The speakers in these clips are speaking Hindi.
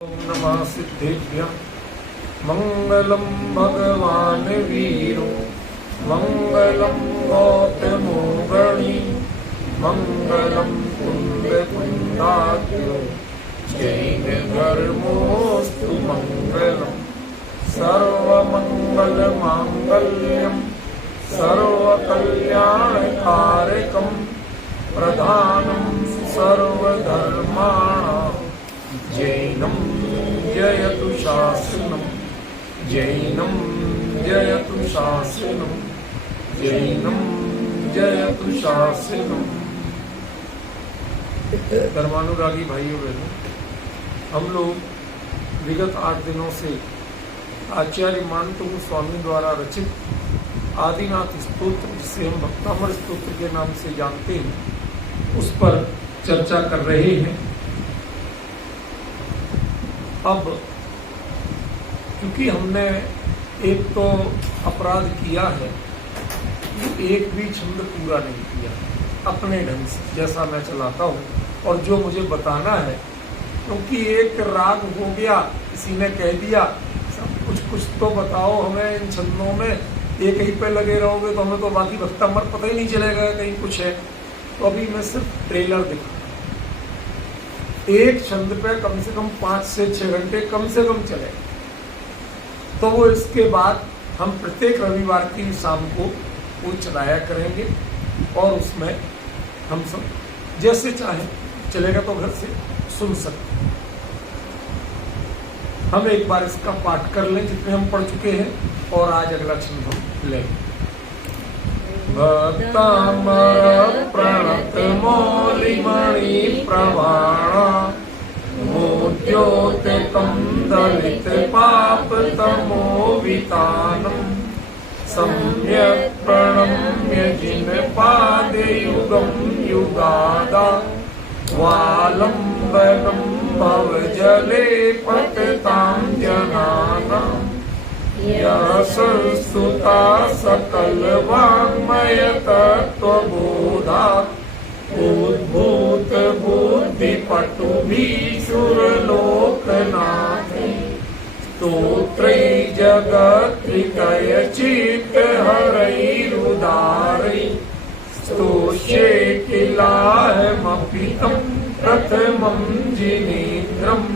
ओम नमः सिद्धेभ्यः मंगलम भगवान वीरो मंगलम गौतमो गणी मंगलम कुंद कुंदाख्यो जैन धर्मोस्तु मंगलम सर्वमंगल मांगल्यम सर्वकल्याणकारकम प्रधानम सर्वधर्माणां जैनम जयतु शासनम जैनम जयतु शासनम जैनम जयतु शासनम। धर्मानुरागी भाइयों बहनों, हम लोग विगत 8 दिनों से आचार्य मानतु स्वामी द्वारा रचित आदिनाथ स्तोत्र, जिसे हम भक्तामर स्तोत्र के नाम से जानते हैं, उस पर चर्चा कर रहे हैं। अब क्योंकि हमने एक तो अपराध किया है कि एक भी छंद पूरा नहीं किया अपने ढंग से, जैसा मैं चलाता हूँ और जो मुझे बताना है, क्योंकि एक राग हो गया, किसी ने कह दिया सब कुछ तो बताओ हमें इन छंदों में, एक ही पे लगे रहोगे तो हमें तो बाकी भक्तामर पता ही नहीं चलेगा कहीं कुछ है। तो अभी मैं सिर्फ ट्रेलर दिखा, एक छंद पे कम से कम 5 से 6 घंटे कम से कम चले, तो वो इसके बाद हम प्रत्येक रविवार की शाम को वो चलाया करेंगे और उसमें हम सब जैसे चाहे चलेगा तो घर से सुन सकते हैं। हम एक बार इसका पाठ कर लें जितने हम पढ़ चुके हैं और आज अगला छंद हम लेंगे। भक्तामर प्रणत मौलिमणि प्रवाणा मोद्योतकं दलित पाप तमो वितानम सम्यक् प्रणम्य जिन पादयुगं युगादा वालंबनं भव जले पततां जनानां यशस्तुता सकल वाङ्मय तत्त्वबोधा उद्भूत बुद्धि पटुभिसुरलोकनाथे स्तोत्रै जगत्रिकय चित्तहरैरुदारै स्तोष्ये किलाहमपि तं प्रथमं जिनेन्द्रम्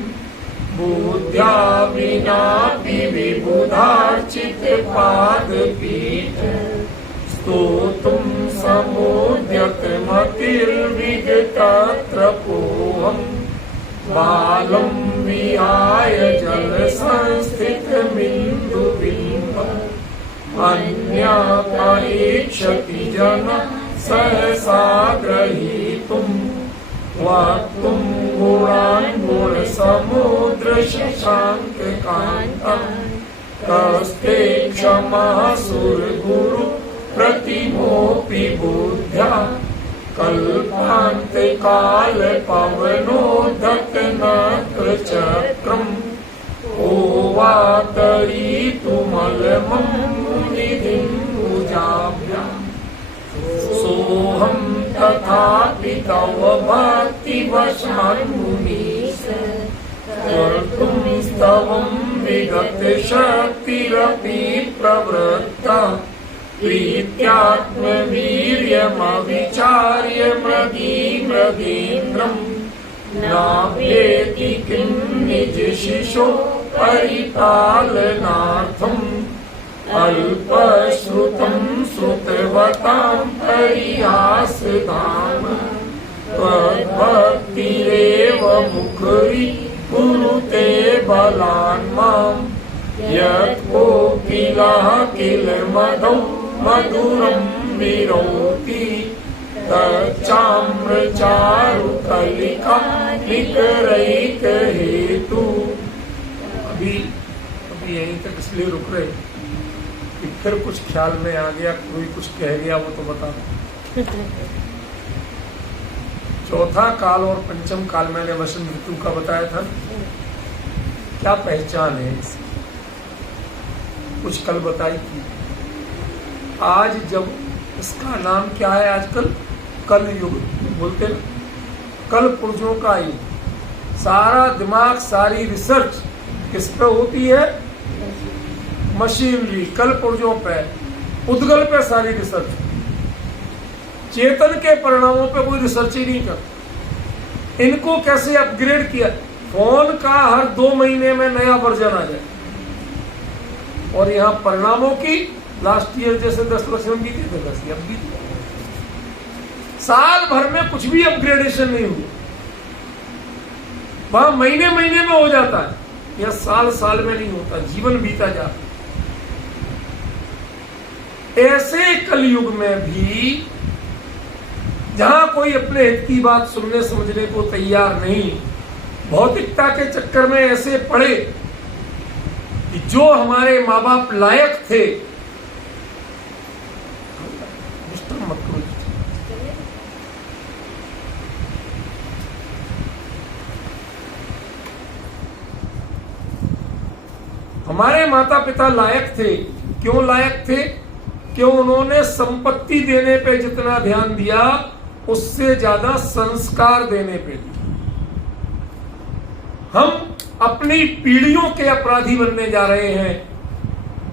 बुद्ध्या विनापि विबुधार्चित पादपीठ स्तोतुं समुद्यत मतिर्विगतत्र पोहम् बालं विहाय जल संस्थितमिन्दुबिम्बम् अन्या परीक्षति जन सहसा ग्रहीतुम् वक्तुं गुणान् गुणसमुद्र शशाङ्क कान्तं कस्ते क्षमः सुरगुरु प्रतिमोऽपि बुद्ध्या कल्पान्त्यकाल पवनोद्धतनक्र चक्रम् ओवातरीतुमलमं मुनिधिं भुजाभ्याम् सोऽहं तथापि तव भक्तिवशान्मुनीश कर्तुं स्तवं विगतशक्तिरपि प्रवृत्ता प्रीत्यात्मवीर्यमविचार्य मृगीन्द्रम् नाप्येति किं निजशिशो परिपालनार्थम् अल्पश्रुतं श्रुतवतां परिहासधाम त्वद्भक्तिरेव मुखरी कुरुते बलान् माम् यत् कोकिलः किल मधौ मधुरं विरोति तच्चाम्रचारुकलिका निकरैक हेतु। अभी यहीं तक इसलिए रुक रहे कि फिर कुछ ख्याल में आ गया, कोई कुछ कह गया वो तो बता दो। चौथा काल और पंचम काल मैंने वसंत ऋतु का बताया था, क्या पहचान है इसकी कुछ कल बताई थी। आज जब इसका नाम क्या है आजकल, कल युग बोलते हैं, कल पुरुषों का युग, सारा दिमाग, सारी रिसर्च किस पे होती है? मशीनरी, कल पुर्जों पे, उद्गल पे सारी रिसर्च। चेतन के परिणामों पे कोई रिसर्च ही नहीं करता। इनको कैसे अपग्रेड किया? फोन का हर 2 महीने में नया वर्जन आ जाए, और यहां परिणामों की लास्ट ईयर जैसे 10 वर्ष में बीते थे, 10 अब बीते, साल भर में कुछ भी अपग्रेडेशन नहीं हुआ। वहां महीने महीने में हो जाता है, या साल साल में नहीं होता, जीवन बीता जाता। ऐसे कलयुग में भी जहां कोई अपने हित की बात सुनने समझने को तैयार नहीं, भौतिकता के चक्कर में ऐसे पड़े कि जो हमारे माँ बाप लायक थे, मत करो। हमारे माता पिता लायक थे। क्यों लायक थे? क्यों उन्होंने संपत्ति देने पे जितना ध्यान दिया, उससे ज्यादा संस्कार देने पे दिया। हम अपनी पीढ़ियों के अपराधी बनने जा रहे हैं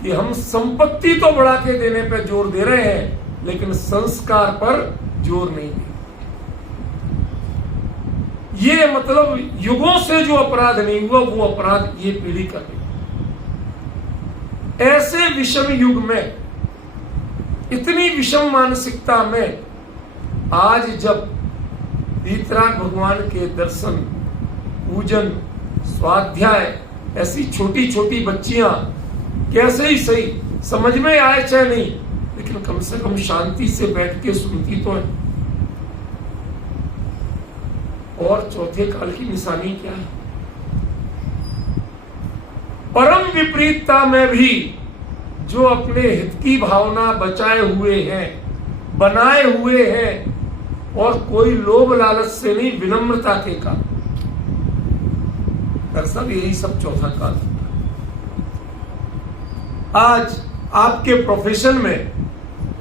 कि हम संपत्ति तो बढ़ा के देने पे जोर दे रहे हैं, लेकिन संस्कार पर जोर नहीं दे। ये मतलब युगों से जो अपराध नहीं हुआ, वो अपराध ये पीढ़ी कर रही। ऐसे विषम युग में, इतनी विषम मानसिकता में, आज जब वीतराग भगवान के दर्शन, पूजन, स्वाध्याय, ऐसी छोटी छोटी बच्चियां कैसे ही सही समझ में आए चाहे नहीं, लेकिन कम से कम शांति से बैठ के सुनती तो है। और चौथे काल की निशानी क्या है? परम विपरीतता में भी जो अपने हित की भावना बचाए हुए हैं, बनाए हुए हैं, और कोई लोभ लालच से नहीं, विनम्रता के कारण, दरअसल यही सब चौथा काल। आज आपके प्रोफेशन में,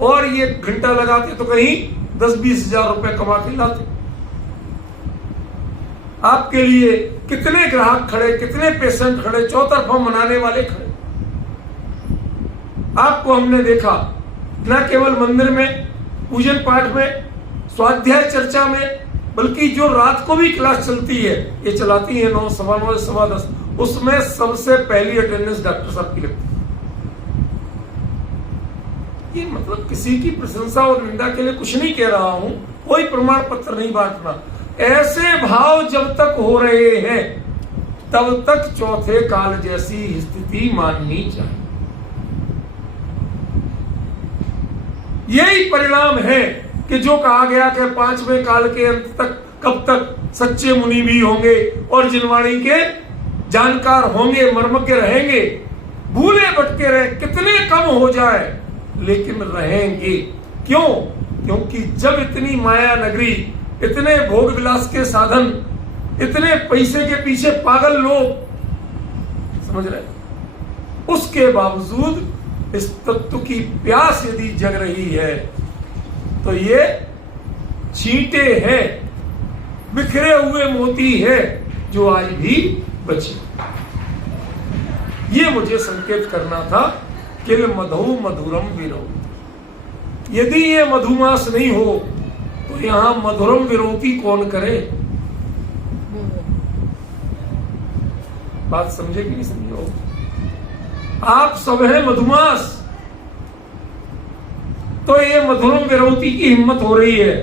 और ये घंटा लगाते तो कहीं 10-20 हजार रुपए कमा के लाते। आपके लिए कितने ग्राहक खड़े, कितने पेशेंट खड़े, चौतरफा मनाने वाले खड़े। आपको हमने देखा न केवल मंदिर में, पूजन पाठ में, स्वाध्याय चर्चा में, बल्कि जो रात को भी क्लास चलती है, ये चलाती है 9, 9:15, 10:15, उसमें सबसे पहली अटेंडेंस डॉक्टर साहब की लगती है। ये मतलब किसी की प्रशंसा और निंदा के लिए कुछ नहीं कह रहा हूं, कोई प्रमाण पत्र नहीं बांटना। ऐसे भाव जब तक हो रहे हैं, तब तक चौथे काल जैसी स्थिति माननी चाहिए। यही परिणाम है कि जो कहा गया कि 5वें काल के अंत तक, कब तक सच्चे मुनि भी होंगे और जिनवाणी के जानकार होंगे, मर्मज्ञ रहेंगे, भूले भटके रहे, कितने कम हो जाए, लेकिन रहेंगे। क्यों? क्योंकि जब इतनी माया नगरी, इतने भोग विलास के साधन, इतने पैसे के पीछे पागल लोग, समझ रहे, उसके बावजूद इस तत्व की प्यास यदि जग रही है, तो ये छींटे हैं, बिखरे हुए मोती है, जो आज भी बचे। ये मुझे संकेत करना था। किल मधु मधुरम विरोध। यदि ये मधुमास नहीं हो, तो यहां मधुरम विरोधी कौन करे? बात समझे कि नहीं समझे? आप सब हैं मधुमास, तो ये मधुरम विरोधी की हिम्मत हो रही है।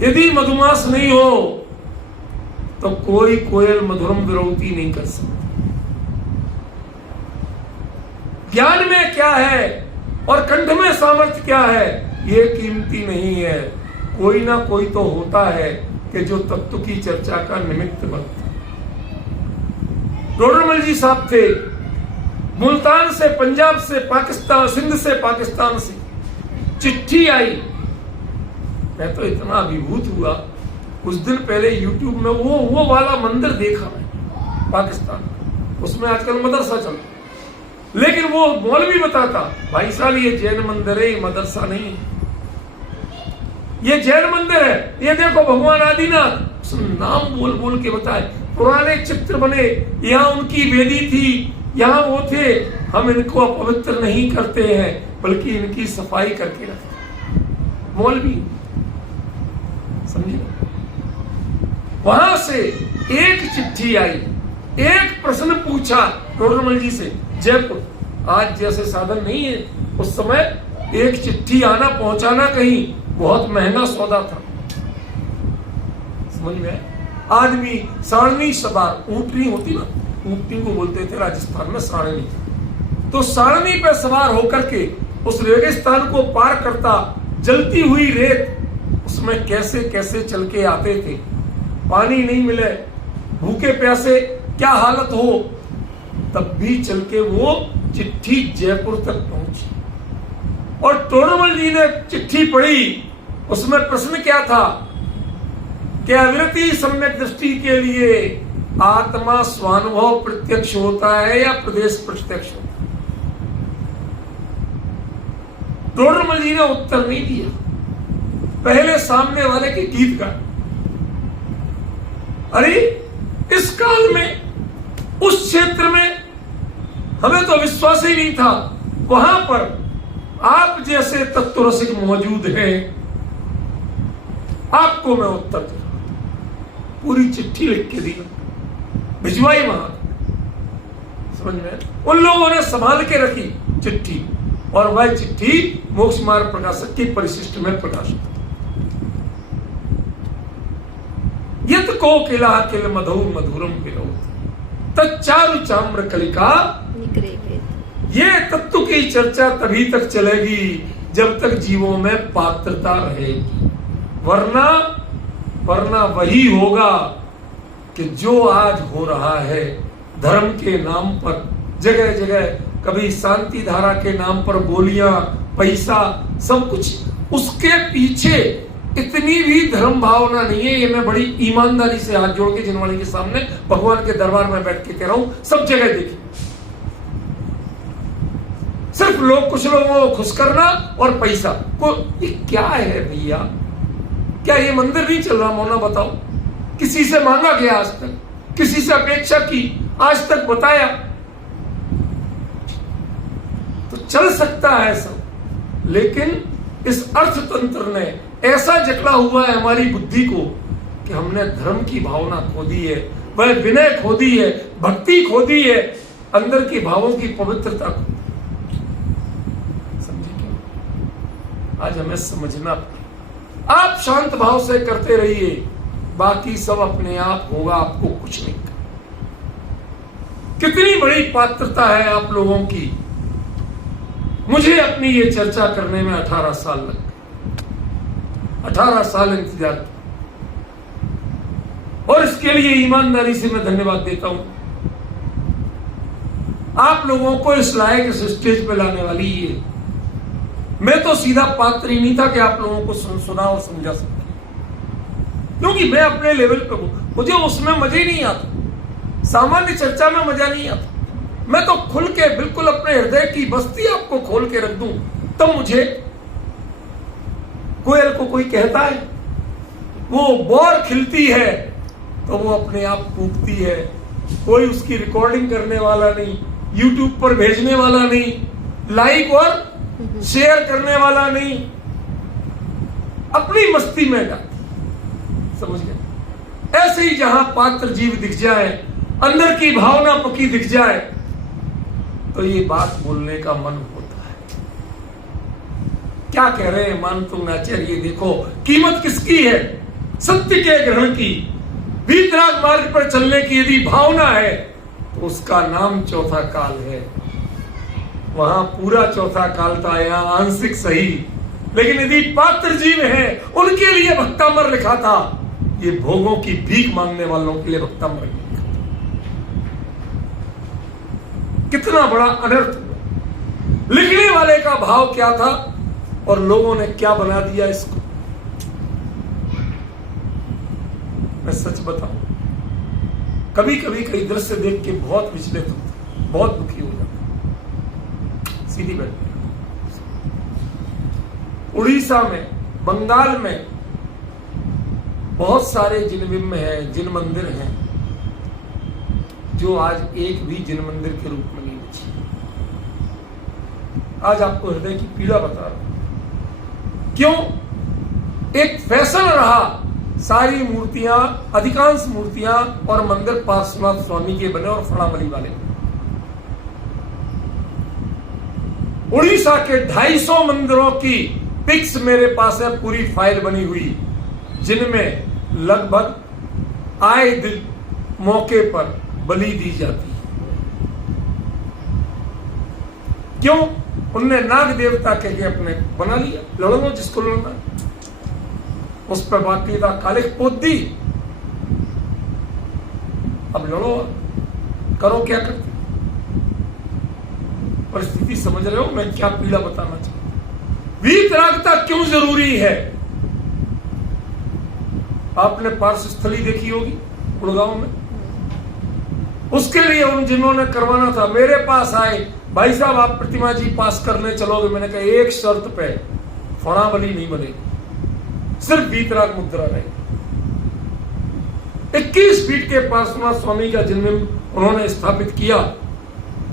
यदि मधुमास नहीं हो, तो कोई कोयल मधुरम विरोधी नहीं कर सकता। ज्ञान में क्या है और कंठ में सामर्थ्य क्या है, ये कीमती नहीं है। कोई ना कोई तो होता है कि जो तत्व की चर्चा का निमित्त बनता है। डोडरमल जी साहब थे, मुल्तान से, पंजाब से, पाकिस्तान, सिंध से, पाकिस्तान से चिट्ठी आई। मैं तो इतना अभिभूत हुआ, कुछ दिन पहले यूट्यूब में वो वाला मंदिर देखा मैं, पाकिस्तान, उसमें आजकल मदरसा चलता, लेकिन वो मौलवी बताता, भाई साहब ये जैन मंदिर है, ये मदरसा नहीं है, ये जैन मंदिर है, ये देखो भगवान आदिनाथ, उसने नाम बोल बोल के बताए, पुराने चित्र बने, यहाँ उनकी वेदी थी, यहाँ वो थे, हम इनको अपवित्र नहीं करते हैं बल्कि इनकी सफाई करके रखते। मौलवी समझे। वहां से एक चिट्ठी आई, एक प्रश्न पूछा टोडरमल जी से, जयपुर। आज जैसे साधन नहीं है, उस समय एक चिट्ठी आना पहुंचाना कहीं बहुत महंगा सौदा था। समझ में? आदमी सारणी सवार, ऊंटनी होती ना, ऊंटनी को बोलते थे राजस्थान में सारणी, तो सारणी पे सवार होकर के उस रेगिस्तान को पार करता, जलती हुई रेत उसमें कैसे कैसे चल के आते थे, पानी नहीं मिले, भूखे प्यासे क्या हालत हो, तब भी चल के वो चिट्ठी जयपुर तक पहुंची। और टोडरमल जी ने चिट्ठी पढ़ी, उसमें प्रश्न क्या था कि अविरति सम्यक दृष्टि के लिए आत्मा स्वानुभव प्रत्यक्ष होता है या प्रदेश प्रत्यक्ष होता है? टोडरमल जी ने उत्तर नहीं दिया, पहले सामने वाले के गीत गाए। अरे इस काल में, उस क्षेत्र में हमें तो विश्वास ही नहीं था, वहां पर आप जैसे तत्व रसिक मौजूद हैं, आपको मैं उत्तर दे रहा हूं। पूरी चिट्ठी लिख के दी, भिजवाई वहां। समझ में? उन लोगों ने संभाल के रखी चिट्ठी, और वह चिट्ठी मोक्ष मार्ग प्रकाशक की परिशिष्ट में प्रकाशित। यत कोकिला किल मधु मधुरम विनोद तच्चारु चाम्र कलिका निकरे भेद। ये तत्व की चर्चा तभी तक चलेगी जब तक जीवों में पात्रता रहेगी, वरना वही होगा कि जो आज हो रहा है धर्म के नाम पर, जगह जगह कभी शांति धारा के नाम पर गोलियां, पैसा, सब कुछ, उसके पीछे इतनी भी धर्म भावना नहीं है। ये मैं बड़ी ईमानदारी से हाथ जोड़ के जिनवाणी के सामने भगवान के दरबार में बैठ के कह रहा हूं, सब जगह देखिए, सिर्फ कुछ लोगों को खुश करना और पैसा को, ये क्या है भैया? क्या ये मंदिर नहीं चल रहा? मोना बताओ, किसी से मांगा गया आज तक? किसी से अपेक्षा की आज तक बताया? तो चल सकता है सब, लेकिन इस अर्थतंत्र ने ऐसा जकड़ा हुआ है हमारी बुद्धि को कि हमने धर्म की भावना खो दी है, वह विनय खो दी है, भक्ति खो दी है, अंदर की भावों की पवित्रता खो दी। समझे क्या? आज हमें समझना, आप शांत भाव से करते रहिए, बाकी सब अपने आप होगा, आपको कुछ नहीं करना। कितनी बड़ी पात्रता है आप लोगों की। मुझे अपनी ये चर्चा करने में 18 साल लग गए, 18 साल इंतजार किया, और इसके लिए ईमानदारी से मैं धन्यवाद देता हूं। आप लोगों को इस लायक इस स्टेज पे लाने वाली ये, मैं तो सीधा पात्र ही नहीं था कि आप लोगों को सुना और समझा सकता, क्योंकि मैं अपने लेवल पे हूं, मुझे उसमें मजा ही नहीं आता, सामान्य चर्चा में मजा नहीं आता। मैं तो खुल के बिल्कुल अपने हृदय की बस्ती आपको खोल के रख दूं, तब मुझे कोयल को कोई कहता है, वो बोर खिलती है तो वो अपने आप कूदती है, कोई उसकी रिकॉर्डिंग करने वाला नहीं, यूट्यूब पर भेजने वाला नहीं, लाइक और शेयर करने वाला नहीं, अपनी मस्ती में गाती। समझ गए? ऐसे ही जहां पात्र जीव दिख जाए, अंदर की भावना पक्की दिख जाए, तो ये बात बोलने का मन होता है। क्या कह रहे हैं मान तुम आचार्य, ये देखो कीमत किसकी है? सत्य के ग्रहण की, वीतराग मार्ग पर चलने की यदि भावना है तो उसका नाम चौथा काल है। वहां पूरा चौथा काल था, यहां आंशिक सही, लेकिन यदि पात्र जीव है उनके लिए भक्तामर लिखा था, ये भोगों की भीख मांगने वालों के लिए भक्तामर लिखा। कितना बड़ा अनर्थ हुआ। लिखने वाले का भाव क्या था और लोगों ने क्या बना दिया इसको। मैं सच बताऊं, कभी कभी कई दृश्य देख के बहुत विचलित होता, बहुत दुखी हो जाता। सीधी बात, उड़ीसा में, बंगाल में बहुत सारे जिन बिंब हैं, जिन मंदिर हैं, जो आज एक भी जिन मंदिर के रूप में नहीं बची। आज आपको हृदय की पीड़ा बता रहा हूं। क्यों? एक फैशन रहा सारी मूर्तियां, अधिकांश मूर्तियां और मंदिर पार्श्वनाथ स्वामी के बने और फणावली वाले बने। उड़ीसा के 250 मंदिरों की पिक्स मेरे पास है, पूरी फाइल बनी हुई, जिनमें लगभग आए दिन मौके पर बलि दी जाती है। क्यों? उनने नाग देवता कह के अपने बना लिया, लड़ो जिसको लड़ना, उस पर बाकायदा कालिख पोत दी, अब लड़ो, करो क्या करते। परिस्थिति समझ रहे हो मैं क्या पीड़ा बताना चाहता हूं? वीतरागता क्यों जरूरी है? आपने पार्श्वस्थली देखी होगी गुड़गांव में, उसके लिए उन जिन्होंने करवाना था मेरे पास आए, भाई साहब आप प्रतिमा जी पास करने चलोगे? मैंने कहा एक शर्त पे, फणावली नहीं बनेगी, सिर्फ वीतराग मुद्रा रहेगी। 21 फीट के पार्श्वनाथ स्वामी का जन्म उन्होंने स्थापित किया,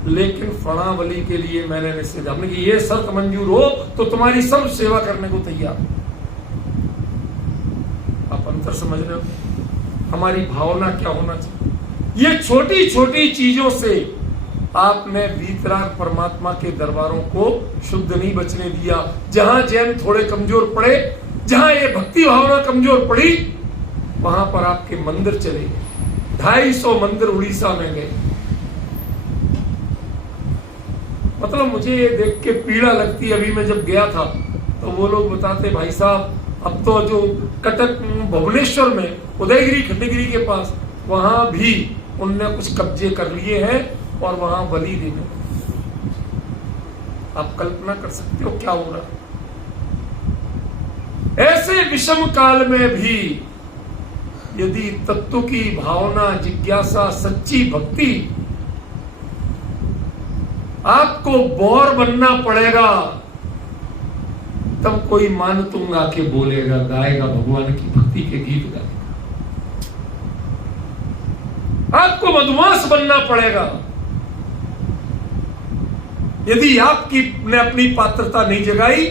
लेकिन फणावली के लिए मैंने निश्चित हमने कि ये शर्त मंजूर हो तो तुम्हारी सब सेवा करने को तैयार। आप अंतर समझ रहे हो? हमारी भावना क्या होना चाहिए? ये छोटी छोटी चीजों से आपने वीतराग परमात्मा के दरबारों को शुद्ध नहीं बचने दिया। जहां जैन थोड़े कमजोर पड़े, जहां ये भक्ति भावना कमजोर पड़ी, वहां पर आपके मंदिर चले गए। 250 मंदिर उड़ीसा में गए। मतलब मुझे ये देख के पीड़ा लगती है। अभी मैं जब गया था तो वो लोग बताते, भाई साहब अब तो जो कटक भुवनेश्वर में उदयगिरी खंडगिरी के पास, वहां भी उनने कुछ कब्जे कर लिए हैं और वहां बलि देने। आप कल्पना कर सकते हो क्या हो रहा? ऐसे विषम काल में भी यदि तत्व की भावना, जिज्ञासा, सच्ची भक्ति, आपको बौर बनना पड़ेगा, तब कोई मान तुम आके बोलेगा, गाएगा, भगवान की भक्ति के गीत गाएगा। आपको मधुमास बनना पड़ेगा। यदि आपकी ने अपनी पात्रता नहीं जगाई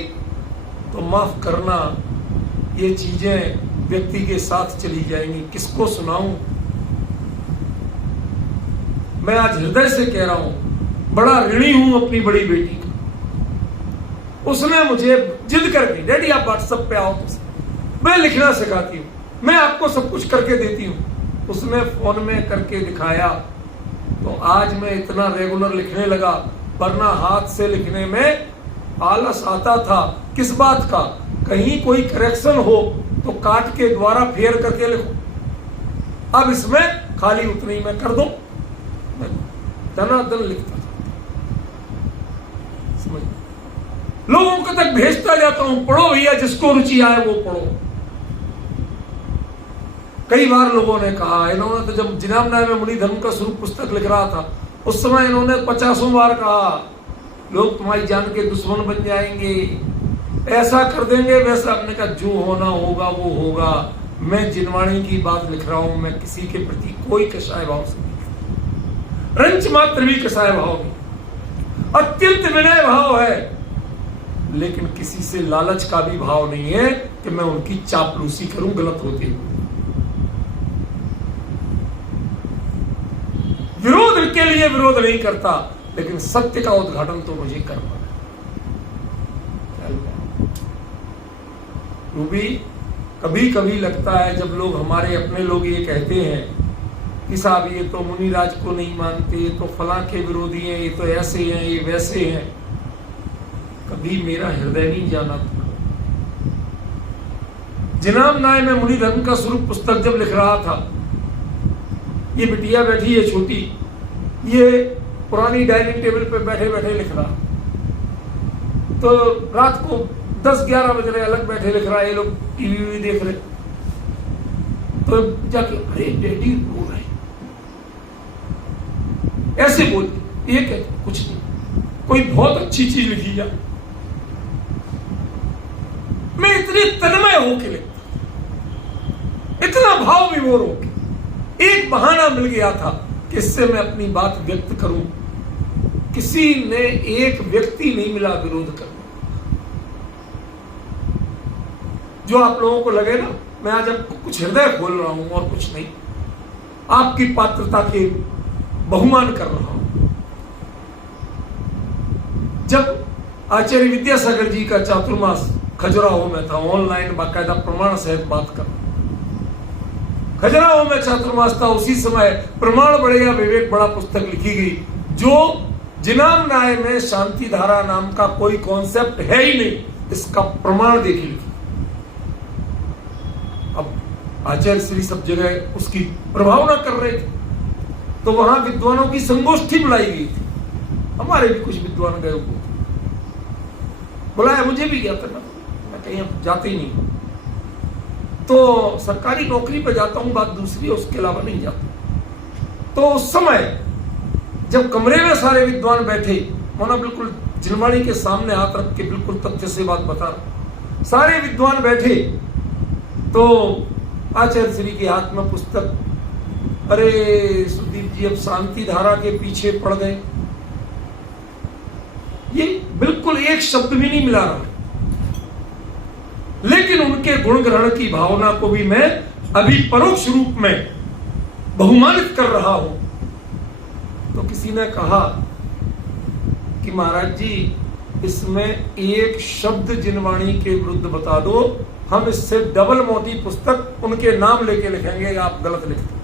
तो माफ करना, ये चीजें व्यक्ति के साथ चली जाएंगी। किसको सुनाऊं? मैं आज हृदय से कह रहा हूं, बड़ा ऋणी हूं अपनी बड़ी बेटी का। उसने मुझे जिद करके, डैडी आप व्हाट्सएप पे आओ, तो मैं लिखना सिखाती हूँ, मैं आपको सब कुछ करके देती हूँ। उसने फोन में करके दिखाया तो आज मैं इतना रेगुलर लिखने लगा, वरना हाथ से लिखने में आलस आता था। किस बात का? कहीं कोई करेक्शन हो तो काट के द्वारा फेर करके लिखो। अब इसमें खाली उतनी मैं कर दो, मैं दनादन लिखता था। समझ? लोगों को तक भेजता जाता हूं, पढ़ो भैया, जिसको रुचि आए वो पढ़ो। कई बार लोगों ने कहा, इन्होंने तो जब जिनामनाय में मुनि धर्म का स्वरूप पुस्तक लिख रहा था, उस समय इन्होंने 50 बार कहा, लोग तुम्हारी जान के दुश्मन बन जाएंगे, ऐसा कर देंगे, वैसा। हमने कहा जो होना होगा वो होगा। मैं जिनवाणी की बात लिख रहा हूं, मैं किसी के प्रति कोई कसाय भाव से नहीं, रंच मात्र भी कसाय भाव नहीं, अत्यंत विनय भाव है, लेकिन किसी से लालच का भी भाव नहीं है कि मैं उनकी चापलूसी करूं गलत होते हुए। विरोध के लिए विरोध नहीं करता, लेकिन सत्य का उद्घाटन तो मुझे करना है। रूबी, कभी कभी लगता है जब लोग, हमारे अपने लोग ये कहते हैं कि साहब ये तो मुनिराज को नहीं मानते, ये तो फलां के विरोधी हैं, ये तो ऐसे हैं, ये वैसे हैं, कभी मेरा हृदय नहीं जाना था। जिनामनाय में मुनि धर्म का स्वरूप पुस्तक जब लिख रहा था, ये बिटिया बैठी है छोटी, ये पुरानी डाइनिंग टेबल पे बैठे बैठे लिख रहा, तो रात को 10-11 बज रहे, अलग बैठे लिख रहा, ये लोग टीवी देख रहे, तो जाके अरे डैडी रो रहे, ऐसे बोलते, ये कहते कुछ नहीं, कोई बहुत अच्छी चीज लिखी जा। मैं इतनी तन्मय होके लिखता, इतना भाव विभोर हो गया। एक बहाना मिल गया था कि इससे मैं अपनी बात व्यक्त करूं। किसी ने एक व्यक्ति नहीं मिला विरोध करने। जो आप लोगों को लगे ना मैं आज आपको कुछ हृदय खोल रहा हूं और कुछ नहीं, आपकी पात्रता के बहुमान कर रहा हूं। जब आचार्य विद्यासागर जी का चातुर्मास खजुराहो में था, ऑनलाइन बाकायदा प्रमाण सहित बात कर, खजुराहो में चातुर्मास था, उसी समय प्रमाण बढ़ेगा विवेक बड़ा पुस्तक लिखी गई, जो जिनाम न्याय में शांति धारा नाम का कोई कॉन्सेप्ट है ही नहीं, इसका प्रमाण देखिए लिखी। अब आचार्य श्री सब जगह उसकी प्रभावना कर रहे थे, तो वहां विद्वानों की संगोष्ठी बुलाई गई थी। हमारे भी कुछ विद्वान गए हुए बुलाया, मुझे भी गया था, मैं कहीं जाते ही नहीं। तो सरकारी नौकरी पर जाता हूं, बात दूसरी है, उसके अलावा नहीं जाता। तो उस समय जब कमरे में सारे विद्वान बैठे, माना बिल्कुल जिलवाड़ी के सामने हाथ रख के बिल्कुल तथ्य से बात बता रहा, सारे विद्वान बैठे, तो आचार्य श्री के हाथ में पुस्तक, अरे सुदीप जी अब शांति धारा के पीछे पड़ गए, ये बिल्कुल एक शब्द भी नहीं मिला रहा। लेकिन उनके गुण ग्रहण की भावना को भी मैं अभी परोक्ष रूप में बहुमानित कर रहा हूं। तो किसी ने कहा कि महाराज जी इसमें एक शब्द जिनवाणी के विरुद्ध बता दो, हम इससे डबल मोटी पुस्तक उनके नाम लेके लिखेंगे, आप गलत लिखते।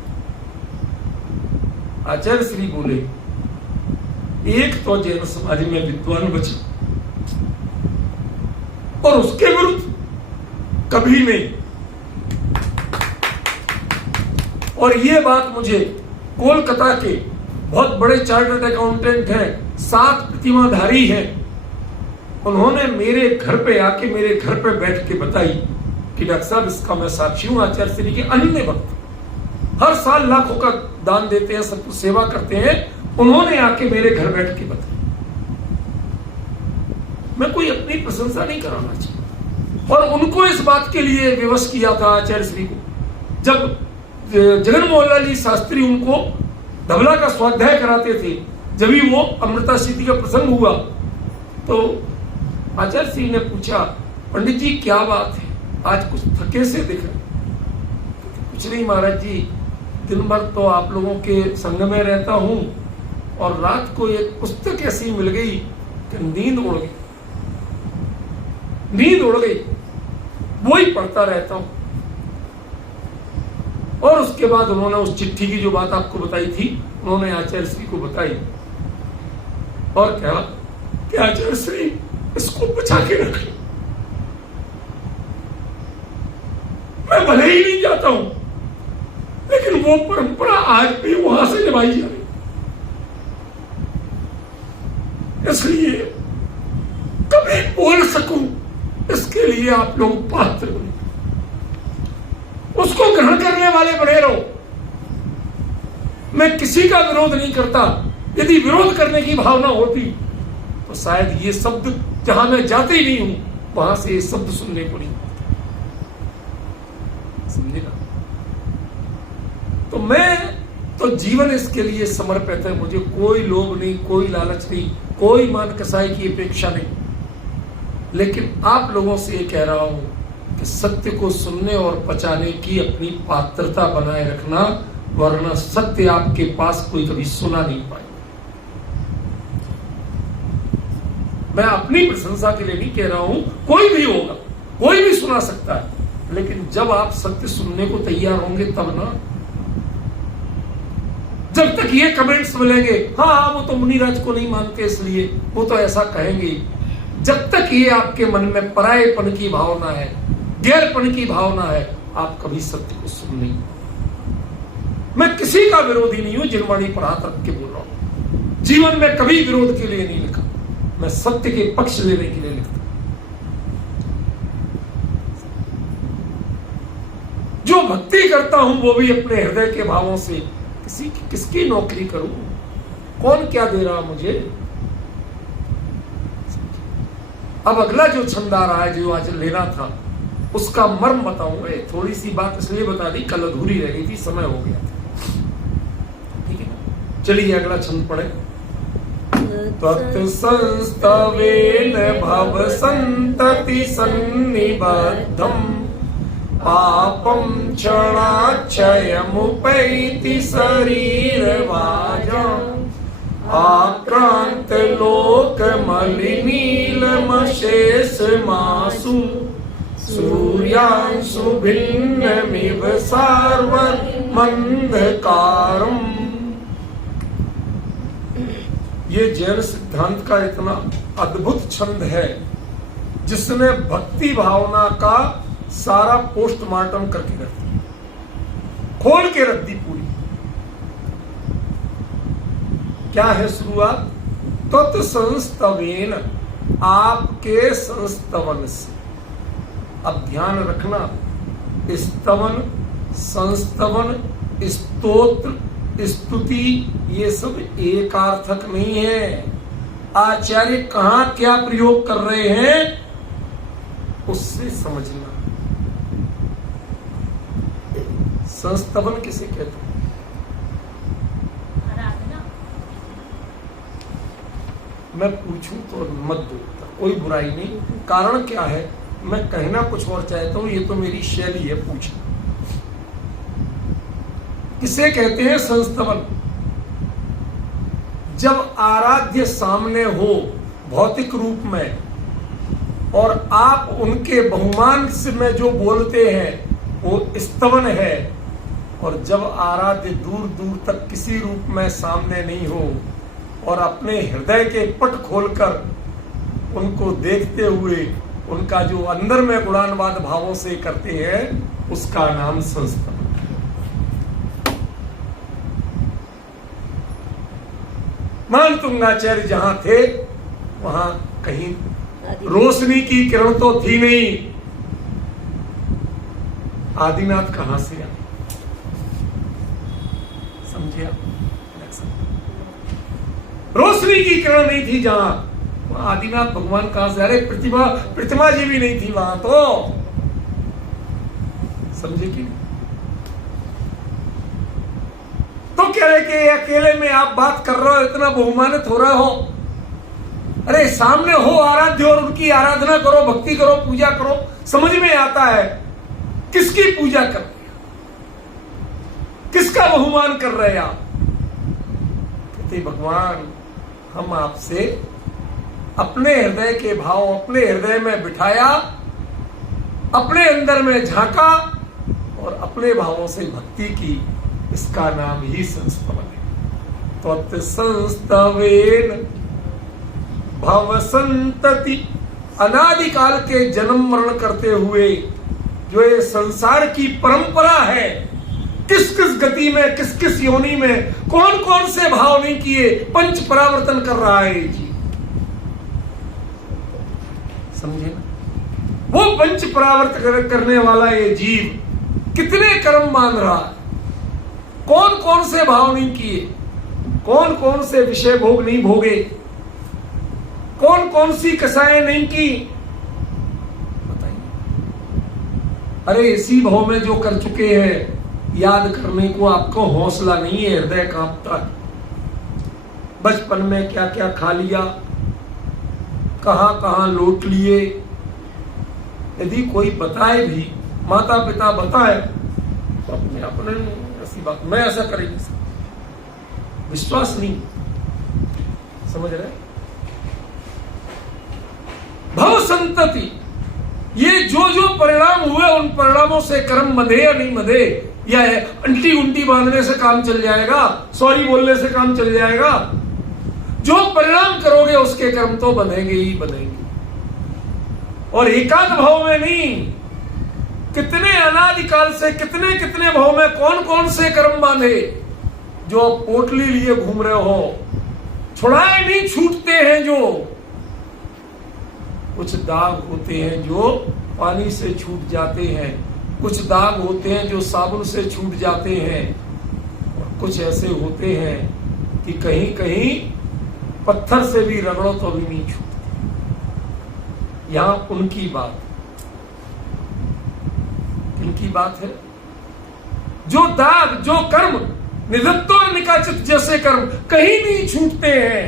आचार्य श्री बोले, एक तो जैन समाज में विद्वान बचे और उसके विरुद्ध कभी नहीं। और ये बात मुझे कोलकाता के बहुत बड़े चार्टर्ड अकाउंटेंट हैं, 7 प्रतिमाधारी हैं, उन्होंने मेरे घर पे आके मेरे घर पे बैठ के बताई कि डॉक्टर साहब इसका मैं साक्षी हूं। आचार्य श्री के अन्य भक्त हर साल लाखों का दान देते हैं, सब कुछ सेवा करते हैं, उन्होंने आके मेरे घर बैठ के बताई। मैं कोई अपनी प्रशंसा नहीं कराना चाहिए। और उनको इस बात के लिए विवश किया था आचार्य श्री को, जब जगन मोहन लाल जी शास्त्री उनको धबला का स्वाध्याय कराते थे, जब भी वो अमृता सिद्धि का प्रसंग हुआ, तो आचार्य श्री ने पूछा, पंडित जी क्या बात है, आज कुछ थके से दिख रहे? कुछ नहीं महाराज जी, दिन भर तो आप लोगों के संग में रहता हूं और रात को एक पुस्तक ऐसी मिल गई कि नींद उड़ गई, वो ही पढ़ता रहता हूं। और उसके बाद उन्होंने उस चिट्ठी की जो बात आपको बताई थी, उन्होंने आचार्य श्री को बताई और कहा कि आचार्य श्री इसको बचा के रख लो। मैं भले ही नहीं जाता हूं, लेकिन वो परंपरा आज भी वहां से निभाई जा रही, इसलिए कभी बोल सकूं इसके लिए आप लोग पात्र बने, उसको ग्रहण करने वाले बने रहो। मैं किसी का विरोध नहीं करता, यदि विरोध करने की भावना होती तो शायद ये शब्द जहां मैं जाते ही नहीं हूं वहां से ये शब्द सुनने को नहीं, समझेगा? तो मैं तो जीवन इसके लिए समर्पित है, मुझे कोई लोभ नहीं, कोई लालच नहीं, कोई मान कसाई की अपेक्षा नहीं। लेकिन आप लोगों से ये कह रहा हूं कि सत्य को सुनने और पचाने की अपनी पात्रता बनाए रखना, वरना सत्य आपके पास कोई कभी सुना नहीं पाए। मैं अपनी प्रशंसा के लिए नहीं कह रहा हूं, कोई भी होगा, कोई भी सुना सकता है, लेकिन जब आप सत्य सुनने को तैयार होंगे तब ना। जब तक ये कमेंट्स मिलेंगे, हाँ वो तो मुनिराज को नहीं मानते इसलिए वो तो ऐसा कहेंगे, जब तक ये आपके मन में परायेपन की भावना है, गैरपन की भावना है, आप कभी सत्य को सुन नहीं। मैं किसी का विरोधी नहीं हूं, जिनवाणी पर हाथ रख के बोल रहा हूं, जीवन में कभी विरोध के लिए नहीं लिखा, मैं सत्य के पक्ष लेने के लिए लिखता। जो भक्ति करता हूं वो भी अपने हृदय के भावों से, किसकी नौकरी करूं, कौन क्या दे रहा मुझे। अब अगला जो छंद आ रहा है, जो आज लेना था, उसका मर्म बताऊंगा। थोड़ी सी बात इसलिए बता दी, कल अधूरी रह गई थी, समय हो गया था। ठीक है ना, चलिए अगला छंद पढ़े। तत्संस्तवेन भव संतति सन्निबद्धम पापम क्षणाक्षयमुपैति शरीरवाजम् आक्रांत लोक मलिनीलमशेषमासु सूर्यांशु भिन्नमिव सार्वमन्धकारम्। ये जैन सिद्धांत का इतना अद्भुत छंद है जिसने भक्ति भावना का सारा पोस्टमार्टम करके रख दिया, खोल के रख दी पूरी। क्या है शुरुआत? तत्संस्तवेन, आपके संस्तवन से। अब ध्यान रखना, स्तवन, संस्तवन, स्तोत्र, स्तुति ये सब एकार्थक नहीं है। आचार्य कहां क्या प्रयोग कर रहे हैं उससे समझना। संस्तवन किसे कहते हैं? मैं पूछूं तो मत दो, कोई बुराई नहीं। कारण क्या है, मैं कहना कुछ और चाहता हूं, ये तो मेरी शैली है पूछना। किसे कहते हैं संस्तवन? जब आराध्य सामने हो भौतिक रूप में और आप उनके बहुमान से में जो बोलते हैं वो स्तवन है, और जब आराध्य दूर दूर तक किसी रूप में सामने नहीं हो और अपने हृदय के पट खोलकर उनको देखते हुए उनका जो अंदर में गुणानुवाद भावों से करते हैं उसका नाम संस्तवन। मानतुंगाचार्य जहां थे वहां कहीं रोशनी की किरण तो थी नहीं। आदिनाथ कहां से आए, समझे आप? रोशनी की किरण नहीं थी जहां, वहां आदिनाथ भगवान कहां से? अरे प्रतिमा जी भी नहीं थी वहां, तो समझे कि? तो कह रहे कि अकेले में आप बात कर रहे हो, इतना बहुमानित हो रहे हो। अरे सामने हो आराध्य और उनकी आराधना करो, भक्ति करो, पूजा करो, समझ में आता है किसकी पूजा कर रहे हैं, किसका बहुमान कर रहे हैं आप। कहते भगवान हम आपसे अपने हृदय के भाव अपने हृदय में बिठाया, अपने अंदर में झांका और अपने भावों से भक्ति की, इसका नाम ही संस्तवन है। तत्संस्तवेन भव संतति, अनादिकाल के जन्म मरण करते हुए जो ये संसार की परंपरा है, किस किस गति में, किस किस योनि में कौन कौन से भाव नहीं किए, पंच परावर्तन कर रहा है जी। समझे ना? वो पंच परावर्तन करने वाला ये जीव कितने कर्म मान रहा है, कौन कौन से भाव नहीं किए, कौन कौन से विषय भोग नहीं भोगे, कौन कौन सी कसाएं नहीं की, बताइए। अरे इसी भाव में जो कर चुके हैं, याद करने को आपको हौसला नहीं है, हृदय कांपता है। बचपन में क्या क्या खा लिया, कहां कहां लौट लिए, यदि कोई बताए भी, माता पिता बताए तो अपने ऐसी बात, मैं ऐसा कर नहीं सकता, विश्वास नहीं। समझ रहे? भव संतति, ये जो जो परिणाम हुए उन परिणामों से कर्म बंधे या नहीं बंधे, या अंटी उंटी बांधने से काम चल जाएगा, सॉरी बोलने से काम चल जाएगा। जो परिणाम करोगे उसके कर्म तो बंधेंगे ही बंधेंगे। और एकांत भाव में नहीं, कितने अनादिकाल से कितने कितने भाव में कौन कौन से कर्म बांधे, जो पोटली लिए घूम रहे हो, छुड़ाए नहीं छूटते हैं। जो कुछ दाग होते हैं जो पानी से छूट जाते हैं, कुछ दाग होते हैं जो साबुन से छूट जाते हैं, और कुछ ऐसे होते हैं कि कहीं कहीं पत्थर से भी रगड़ो तो भी नहीं छूटते। यहां उनकी बात, की बात है। जो दाग, जो कर्म, निधत्तो और निकाचित जैसे कर्म कहीं नहीं छूटते हैं।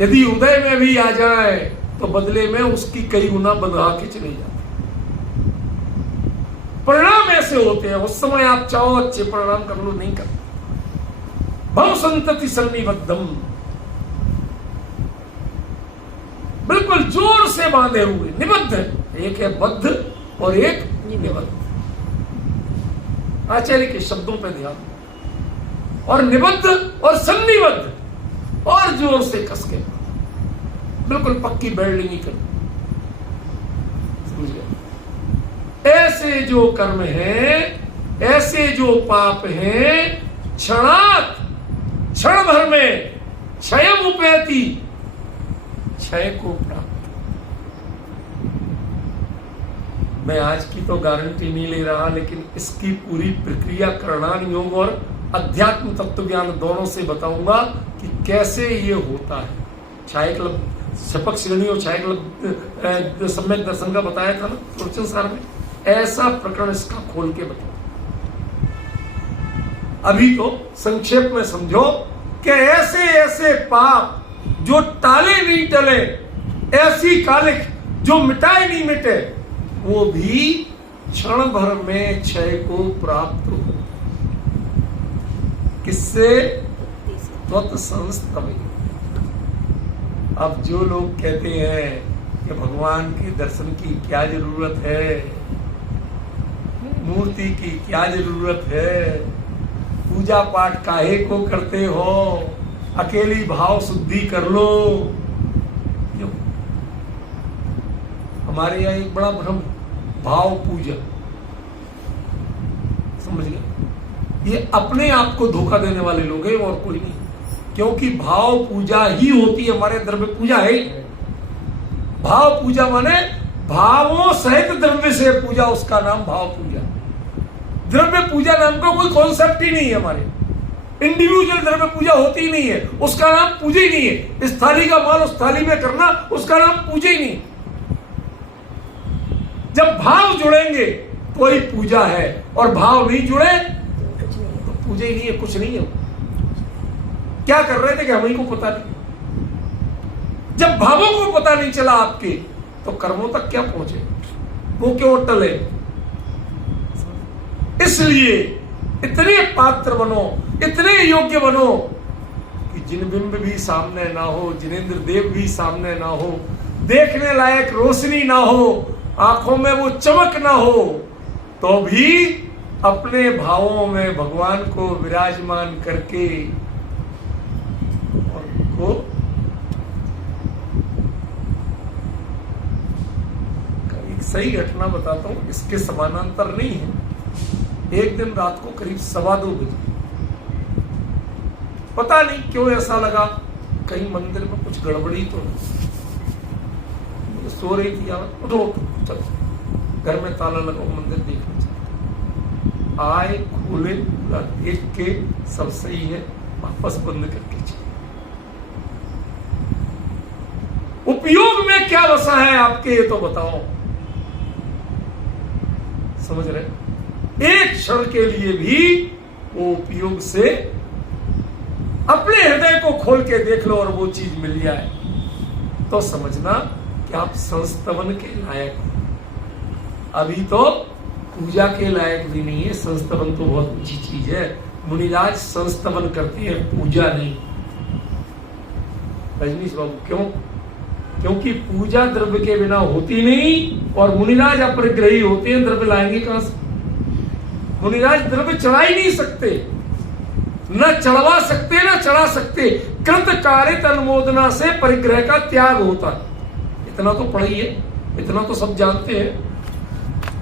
यदि उदय में भी आ जाए तो बदले में उसकी कई गुना बढ़ा के चले जाते। परिणाम ऐसे होते हैं, उस समय आप चाहो अच्छे परिणाम कर लो, नहीं कर। भव संतति सन्निबद्धम, बिल्कुल जोर से बांधे हुए, निबद्ध है। एक है बद्ध और एक निबद्ध। आचार्य के शब्दों पर ध्यान, और निबद्ध और सन्निबद्ध, और जोर से कस के, बिल्कुल पक्की बेल्डिंग ही कर। समझ गए? ऐसे जो कर्म हैं, ऐसे जो पाप हैं, क्षणात, क्षण भर में क्षयम उपैति, क्षय को प्राप्त। मैं आज की तो गारंटी नहीं ले रहा, लेकिन इसकी पूरी प्रक्रिया करणान योग और अध्यात्म तत्व ज्ञान दोनों से बताऊंगा कि कैसे ये होता है। छायक शपक श्रेणी और छायक सम्यक दर्शन का बताया था ना प्रवचन सार में, ऐसा प्रकरण इसका खोल के बताओ। अभी तो संक्षेप में समझो कि ऐसे ऐसे पाप जो टाले नहीं टले, ऐसी कालिक जो मिटाए नहीं मिटे, वो भी क्षण भर में क्षय को प्राप्त हो। किससे? त्वत्संस्तव। अब जो लोग कहते हैं कि भगवान के दर्शन की क्या जरूरत है, मूर्ति की क्या जरूरत है, पूजा पाठ काहे को करते हो, अकेली भाव शुद्धि कर लो। क्यों? हमारे यहाँ एक बड़ा भ्रम, भाव पूजा। समझ गए? ये अपने आप को धोखा देने वाले लोग हैं और कोई नहीं। क्योंकि भाव पूजा ही होती है, हमारे द्रव्य पूजा है ही। भाव पूजा माने भावों सहित द्रव्य से पूजा, उसका नाम भाव पूजा। द्रव्य पूजा नाम का कोई कॉन्सेप्ट ही नहीं है हमारे। इंडिविजुअल द्रव्य पूजा होती ही नहीं है, उसका नाम पूजा ही नहीं है। इस थाली का माल उस थाली में करना, उसका नाम पूजा ही नहीं। जब भाव जुड़ेंगे तो ही पूजा है, और भाव नहीं जुड़े तो पूजा ही नहीं है, कुछ नहीं है। क्या कर रहे थे कि हमें को पता नहीं। जब भावों को पता नहीं चला आपके, तो कर्मों तक क्या पहुंचे, वो क्यों टले। इसलिए इतने पात्र बनो, इतने योग्य बनो कि जिन बिंब भी सामने ना हो, जिनेंद्र देव भी सामने ना हो, देखने लायक रोशनी ना हो, आंखों में वो चमक ना हो, तो भी अपने भावों में भगवान को विराजमान करके उनको एक सही घटना बताता हूं, इसके समानांतर नहीं है। एक दिन रात को करीब 2:15 बजे, पता नहीं क्यों ऐसा लगा कहीं मंदिर में कुछ गड़बड़ी तो नहीं। सो रही थी, यार उठो चलो, घर में ताला लगाओ, मंदिर देखने चलो। आए, खोले, पूरा देख के सब सही है, वापस बंद करके चले। उपयोग में क्या बसा है आपके, ये तो बताओ। समझ रहे? एक क्षण के लिए भी वो उपयोग से अपने हृदय को खोल के देख लो और वो चीज मिल जाए, तो समझना कि आप संस्तवन के लायक हो। अभी तो पूजा के लायक भी नहीं है। संस्तवन तो बहुत ऊंची चीज है। मुनिराज संस्तवन करती है, पूजा नहीं। रजनीश बाबू, क्यों? क्योंकि पूजा द्रव्य के बिना होती नहीं, और मुनिराज अपरिग्रही होते हैं, द्रव्य लाएंगे कहां से? मुनिराज द्रव्य चढ़ा ही नहीं सकते, न चढ़वा सकते न चढ़ा सकते। कृत कारित अनुमोदना से परिग्रह का त्याग होता है। इतना तो पढ़िए, इतना तो सब जानते हैं।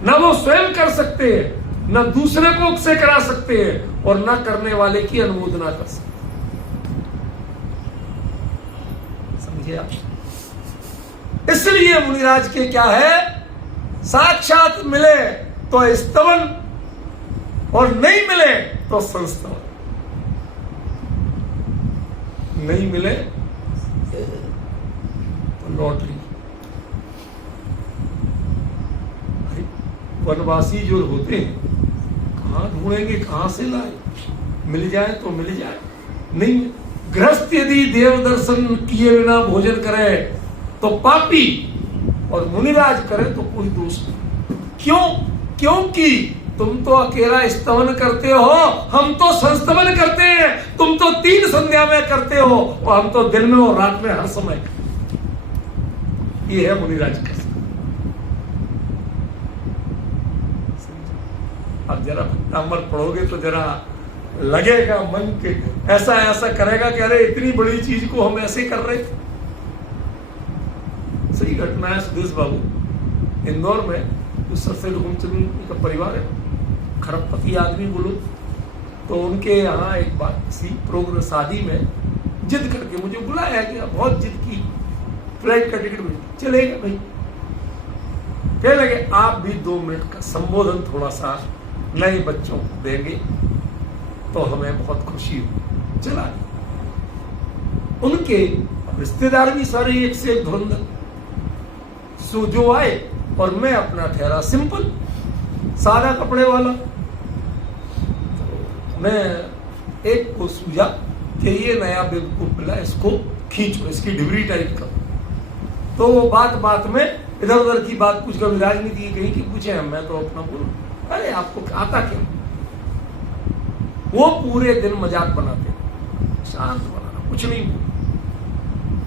न वो स्वयं कर सकते हैं, न दूसरे को उससे करा सकते हैं, और न करने वाले की अनुमोदना कर सकते। समझे आप? इसलिए मुनिराज के क्या है, साक्षात मिले तो स्तवन, और नहीं मिले तो संस्तवन। नहीं मिले तो लॉटरी। वनवासी जो होते हैं कहाँ ढूंढेंगे, कहाँ से लाए, मिल जाए तो मिल जाए, नहीं। गृहस्थ यदि देव दर्शन किए बिना भोजन करे तो पापी, और मुनिराज करे तो कोई दोष नहीं। क्यों? क्योंकि तुम तो अकेला स्तवन करते हो, हम तो संस्तवन करते हैं। तुम तो 3 संध्या में करते हो और हम तो दिन में और रात में हर समय। ये है मुनिराज का। अब जरा भक्तामृत पढ़ोगे तो जरा लगेगा मन के, ऐसा ऐसा करेगा कि अरे इतनी बड़ी चीज को हम ऐसे कर रहे थे। सही घटना है। सुदेश बाबू इंदौर में, उस सफेद हुमचंद का परिवार है, खरबपति आदमी बोलो, तो उनके यहाँ एक बात सी प्रोग्राम शादी में जिद करके मुझे बुलाया गया, बहुत जिद की, फ्लाइट का टिकट मिल चलेगा भाई। कह लगे आप भी 2 मिनट का संबोधन थोड़ा सा नए बच्चों को देंगे तो हमें बहुत खुशी हो। चला उनके रिश्तेदार भी सारे एक से एक धुरंधर, सो जो आए और मैं अपना ठहरा सिंपल सादा कपड़े वाला। मैं एक को सूझा कि ये नया बेवकूफ मिला, इसको खींचो, इसकी डिबरी टाइप का। तो वो बात में इधर उधर की बात पूछ कर राजनीति कहीं की पूछे, मैं तो अपना बोलूं अरे आपको आता क्या। वो पूरे दिन मजाक बनाते, शांत बनाना, कुछ नहीं।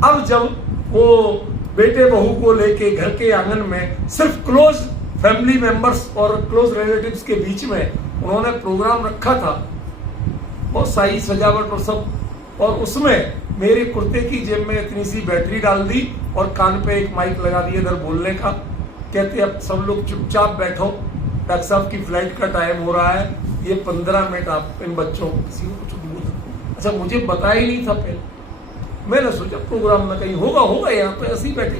अब जब वो बेटे बहू को लेके घर के आंगन में सिर्फ क्लोज फैमिली मेंबर्स और क्लोज रिलेटिव्स के बीच में उन्होंने प्रोग्राम रखा था, बहुत सारी सजावट और सब, और उसमें मेरे कुर्ते की जेब में इतनी सी बैटरी डाल दी और कान पे एक माइक लगा दिया इधर बोलने का। कहते अब सब लोग चुपचाप बैठो, डॉक्टर साहब की फ्लाइट का टाइम हो रहा है, ये 15 मिनट आप इन बच्चों को किसी को कुछ बोल। अच्छा मुझे पता ही नहीं था पहले, मैंने सोचा प्रोग्राम में कहीं होगा यहाँ तो ऐसे ही बैठे।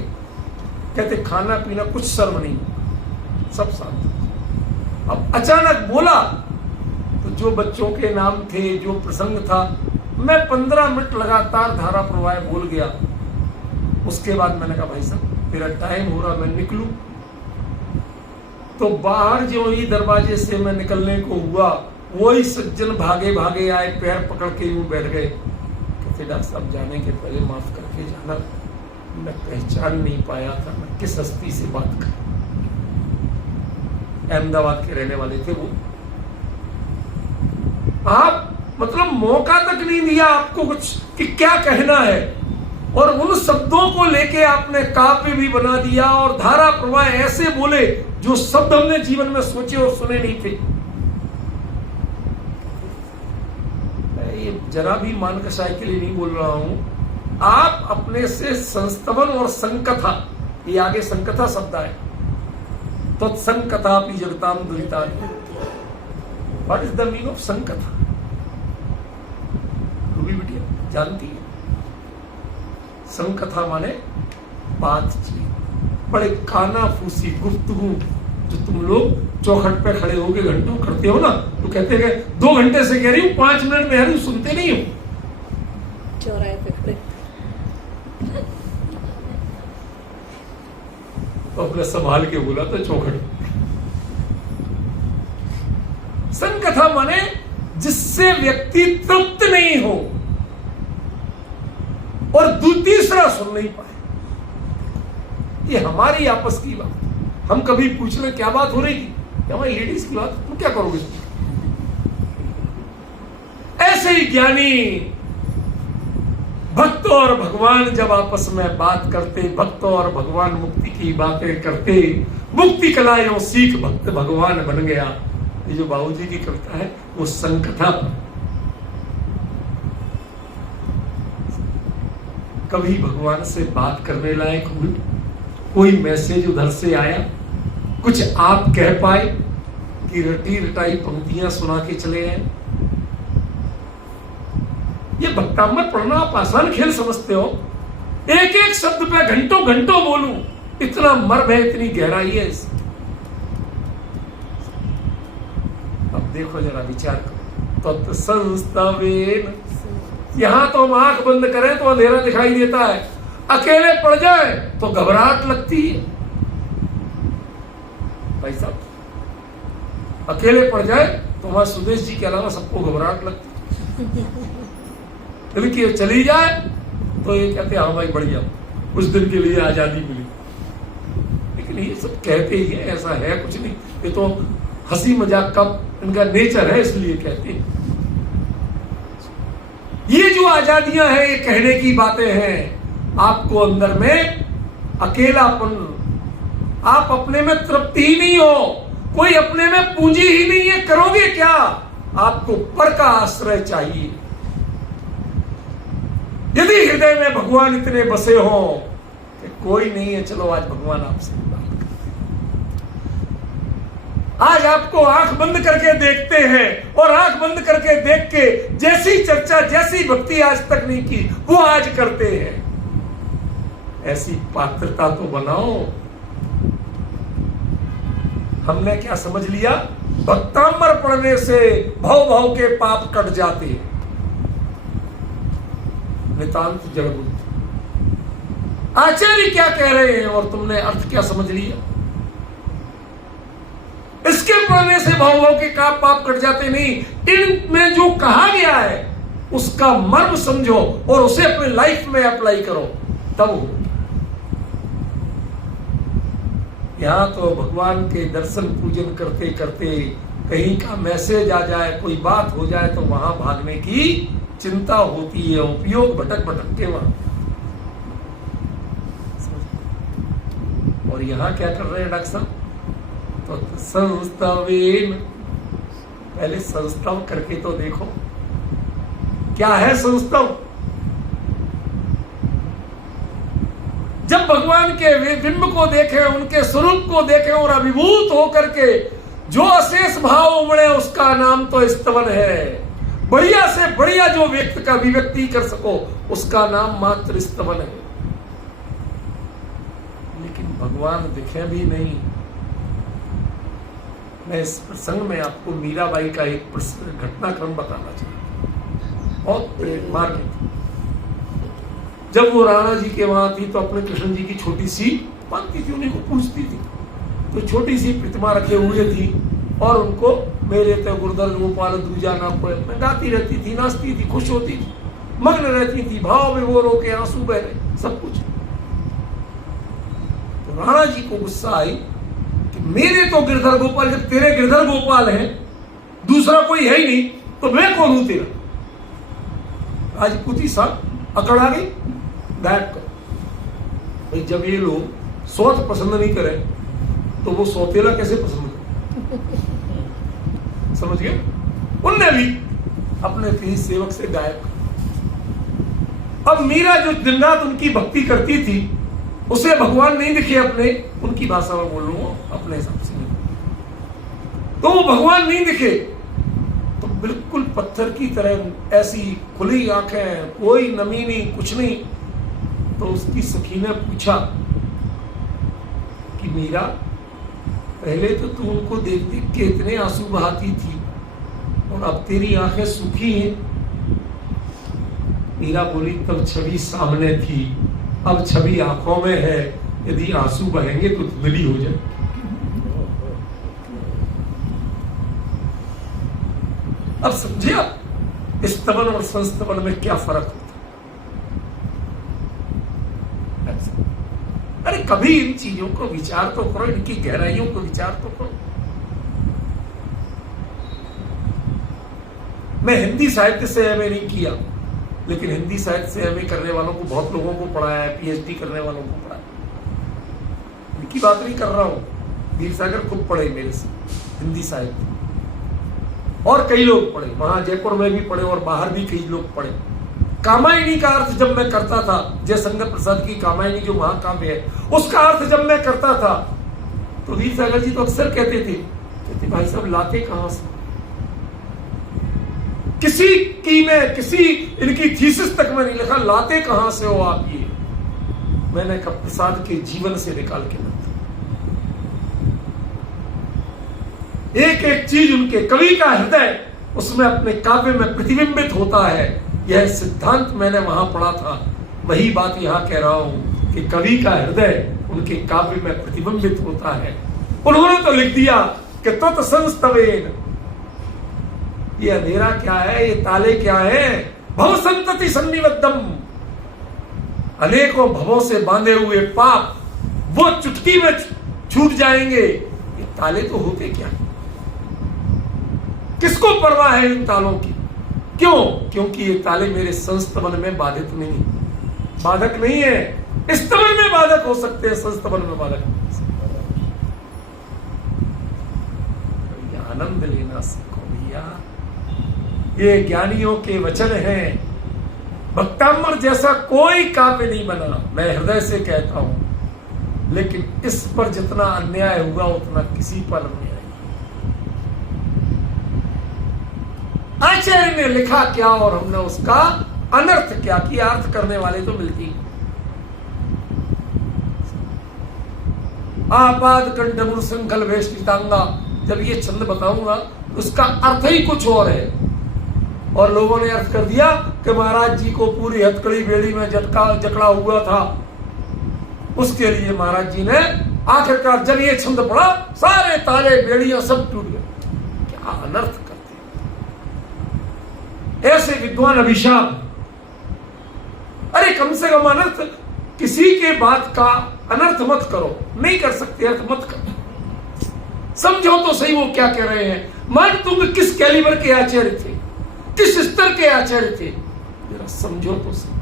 कहते खाना पीना कुछ शर्म नहीं, सब शांत। अब अचानक बोला तो जो बच्चों के नाम थे, जो प्रसंग था, मैं 15 मिनट लगातार धारा प्रवाह बोल गया। उसके बाद मैंने कहा भाई साहब मेरा टाइम हो रहा, मैं निकलूं। तो बाहर जो ही दरवाजे से मैं निकलने को हुआ, वही सज्जन भागे भागे आए, पैर पकड़ के यूं बैठ गए। कहते डॉक्टर साहब जाने के पहले माफ करके जाना, मैं पहचान नहीं पाया था मैं किस हस्ती से बात कर। अहमदाबाद के रहने वाले थे वो। आप मतलब मौका तक नहीं दिया आपको कुछ कि क्या कहना है, और उन शब्दों को लेके आपने काव्य भी बना दिया और धारा प्रवाह ऐसे बोले जो शब्द हमने जीवन में सोचे और सुने नहीं थे। ये जरा भी मान कसाई के लिए नहीं बोल रहा हूं। आप अपने से संस्तवन और संकथा, ये आगे संकथा शब्द है, तो संकथा भी जगताम दुरिता। What is the meaning of संकथा? रूबी बिटिया जानती है? संकथा माने बातचीत, बड़े काना फूसी गुफ्तगू जो तुम लोग चौखट पे खड़े होके घंटों करते हो ना, तो कहते हैं 2 घंटे से कह रही हूँ 5 मिनट में हूँ, सुनते नहीं हो। चौराहे पे खड़े तो अपने संभाल के बोला तो चौखट। संकथा माने जिससे व्यक्ति तृप्त नहीं हो और तीसरा सुन नहीं पाए। ये हमारी आपस की बात। हम कभी पूछ ले क्या बात हो रही थी, हमारी लेडीज की बात, तुम क्या करोगे? ऐसे ही ज्ञानी भक्त और भगवान जब आपस में बात करते, भक्त और भगवान मुक्ति की बातें करते, मुक्ति कलायों सीख भक्त भगवान बन गया। ये जो बाबूजी की कविता है वो संकथा पर। कभी भगवान से बात करने लायक हुई, कोई मैसेज उधर से आया, कुछ आप कह पाए कि रटी रटाई पंक्तियां सुना के चले आए? ये भक्तामृत पढ़ना आप आसान खेल समझते हो, एक एक शब्द पे घंटों घंटों बोलूं, इतना मर्म है, इतनी गहराई है इस। अब देखो जरा विचार करो, तत्संस्तवेन, यहां तो हम आंख बंद करें तो अंधेरा दिखाई देता है, अकेले पड़ जाए तो घबराहट लगती है। भाई साहब अकेले पड़ जाए तो हमारे सुदेश जी के अलावा सबको घबराहट लगती, लेकिन ये चली जाए तो ये कहते हाँ भाई बढ़िया, उस दिन के लिए आजादी मिली। लेकिन ये सब कहते ही है, ऐसा है कुछ नहीं, ये तो हंसी मजाक का इनका नेचर है, इसलिए कहते हैं। ये जो आजादियां हैं, ये कहने की बातें हैं। आपको अंदर में अकेलापन, आप अपने में तृप्ति ही नहीं हो, कोई अपने में पूंजी ही नहीं है, करोगे क्या? आपको पर का आश्रय चाहिए। यदि हृदय में भगवान इतने बसे हो कि कोई नहीं है, चलो आज भगवान आपसे बात करते हैं। आज आपको आंख बंद करके देखते हैं और आंख बंद करके देख के जैसी चर्चा, जैसी भक्ति आज तक नहीं की, वो आज करते हैं। ऐसी पात्रता तो बनाओ। हमने क्या समझ लिया? भक्तांबर पढ़ने से भव भव के पाप कट जाते हैं। नितांत जड़बुद्ध। आचार्य क्या कह रहे हैं और तुमने अर्थ क्या समझ लिया? इसके पढ़ने से भव भव के पाप कट जाते नहीं, इनमें जो कहा गया है उसका मर्म समझो और उसे अपने लाइफ में अप्लाई करो, तब हो। यहां तो भगवान के दर्शन पूजन करते करते कहीं का मैसेज आ जाए, कोई बात हो जाए तो वहां भागने की चिंता होती है, उपयोग भटक भटक के वहां। और यहां क्या कर रहे हैं डॉक्टर साहब? तो संस्तवेन, पहले संस्तव करके तो देखो क्या है संस्तव। जब भगवान के बिंब को देखें, उनके स्वरूप को देखें और अभिभूत होकर के जो अशेष भाव उमड़े, उसका नाम तो स्तवन है। बढ़िया से बढ़िया जो व्यक्ति का अभिव्यक्ति कर सको, उसका नाम मात्र स्तवन है। लेकिन भगवान दिखे भी नहीं। मैं इस प्रसंग में आपको मीराबाई का एक घटनाक्रम बताना चाहता हूं। और मार्ग जब वो राणा जी के वहां थी तो अपने कृष्ण जी की छोटी सी मानती थी, उन्हीं को पूछती थी। तो छोटी सी प्रतिमा रखे हुए थी और उनको मेरे तो गुरुदर गोपाल दूजा ना कोई, मैं गाती रहती थी, नाचती थी, खुश होती थी, मग्न रहती थी, भाव विभोर होके आंसू बह रहे, सब कुछ। तो राणा जी को गुस्सा आई कि मेरे तो गिरधर गोपाल, जब तेरे गिरधर गोपाल है, दूसरा कोई है ही नहीं, तो मैं कौन हूं तेरा? राजपूती सा अकड़ आ गई। बैठ कर भाई, जब ये लोग सौत पसंद नहीं करे तो वो सौतेला कैसे पसंद करे? समझ गए? उनने भी अपने किसी सेवक से गायब। अब मीरा जो दिन रात उनकी भक्ति करती थी, उसे भगवान नहीं दिखे अपने, उनकी भाषा में बोल रहा हूं, अपने हिसाब से तो वो भगवान नहीं दिखे, तो बिल्कुल पत्थर की तरह ऐसी खुली आंखें, कोई नमी नहीं, कुछ नहीं। तो उसकी सखी ने पूछा कि मीरा, पहले तो तू उनको देख देख के इतने आंसू बहाती थी और अब तेरी आंखें सूखी हैं। मीरा बोली, तब छवि सामने थी, अब छवि आंखों में है, यदि आंसू बहेंगे तो धुंधली हो जाए। अब समझे आप स्तवन और संस्तवन में क्या फर्क होता? अरे कभी इन चीजों को विचार तो करो, इनकी गहराइयों को विचार तो करो। मैं हिंदी साहित्य से एमए नहीं किया, लेकिन हिंदी साहित्य से एमए करने वालों को, बहुत लोगों को पढ़ाया है, पीएचडी करने वालों को पढ़ाया। इनकी बात नहीं कर रहा हूं। वीर सागर खूब पढ़े मेरे से हिंदी साहित्य, और कई लोग पढ़े, वहां जयपुर में भी पढ़े और बाहर भी कई लोग पढ़े। कामायनी का अर्थ जब मैं करता था, जयशंकर प्रसाद की कामायनी जो महाकाव्य है, उसका अर्थ जब मैं करता था तो वीर सागर जी तो अक्सर कहते भाई साहब लाते कहां से? किसी इनकी थीसिस तक में नहीं लिखा, लाते कहां से हो आप ये? मैंने कहा प्रसाद के जीवन से निकाल के लाता। एक एक चीज उनके, कवि का हृदय उसमें अपने काव्य में प्रतिबिंबित होता है। यह सिद्धांत मैंने वहां पढ़ा था, वही बात यहां कह रहा हूं कि कवि का हृदय उनके काव्य में प्रतिबिंबित होता है। उन्होंने तो लिख दिया कि तत् संस्तवेन, ये अंधेरा क्या है, ये ताले क्या है? भव संतति सन्निबद्धम, अनेकों भवों से बांधे हुए पाप वो चुटकी में छूट जाएंगे। ये ताले तो होते क्या? किसको परवाह है इन तालों की? क्यों? क्योंकि ये ताले मेरे संस्तवन में बाधित नहीं, बाधक नहीं है। स्तवन में बाधक हो सकते हैं, संस्तवन में बाधक नहीं हो सकते। ये आनंद लेना सीखो भैया, ये ज्ञानियों के वचन हैं। भक्तामर जैसा कोई काव्य नहीं बना, मैं हृदय से कहता हूं, लेकिन इस पर जितना अन्याय हुआ उतना किसी पर अन्याय नहीं। आचार्य ने लिखा क्या और हमने उसका अनर्थ क्या किया? अर्थ करने वाले तो मिलती। आपाद कंठमुर संकल वेष्टितांगा, जब ये छंद बताऊंगा उसका अर्थ ही कुछ और है। और लोगों ने अर्थ कर दिया कि महाराज जी को पूरी हथकड़ी बेड़ी में जकड़ा हुआ था, उसके लिए महाराज जी ने आखिरकार जब ये छंद पड़ा सारे ताले बेड़ियां सब टूट गए। क्या अनर्थ करते हैं ऐसे विद्वान अभिशाप। अरे कम से कम अनर्थ, किसी के बात का अनर्थ मत करो, नहीं कर सकते अर्थ मत करो, समझो तो सही वो क्या कह रहे हैं। मान तुम किस कैलिबर के आचार्य थे, किस स्तर के आचार्य थे, जरा समझो तो सही।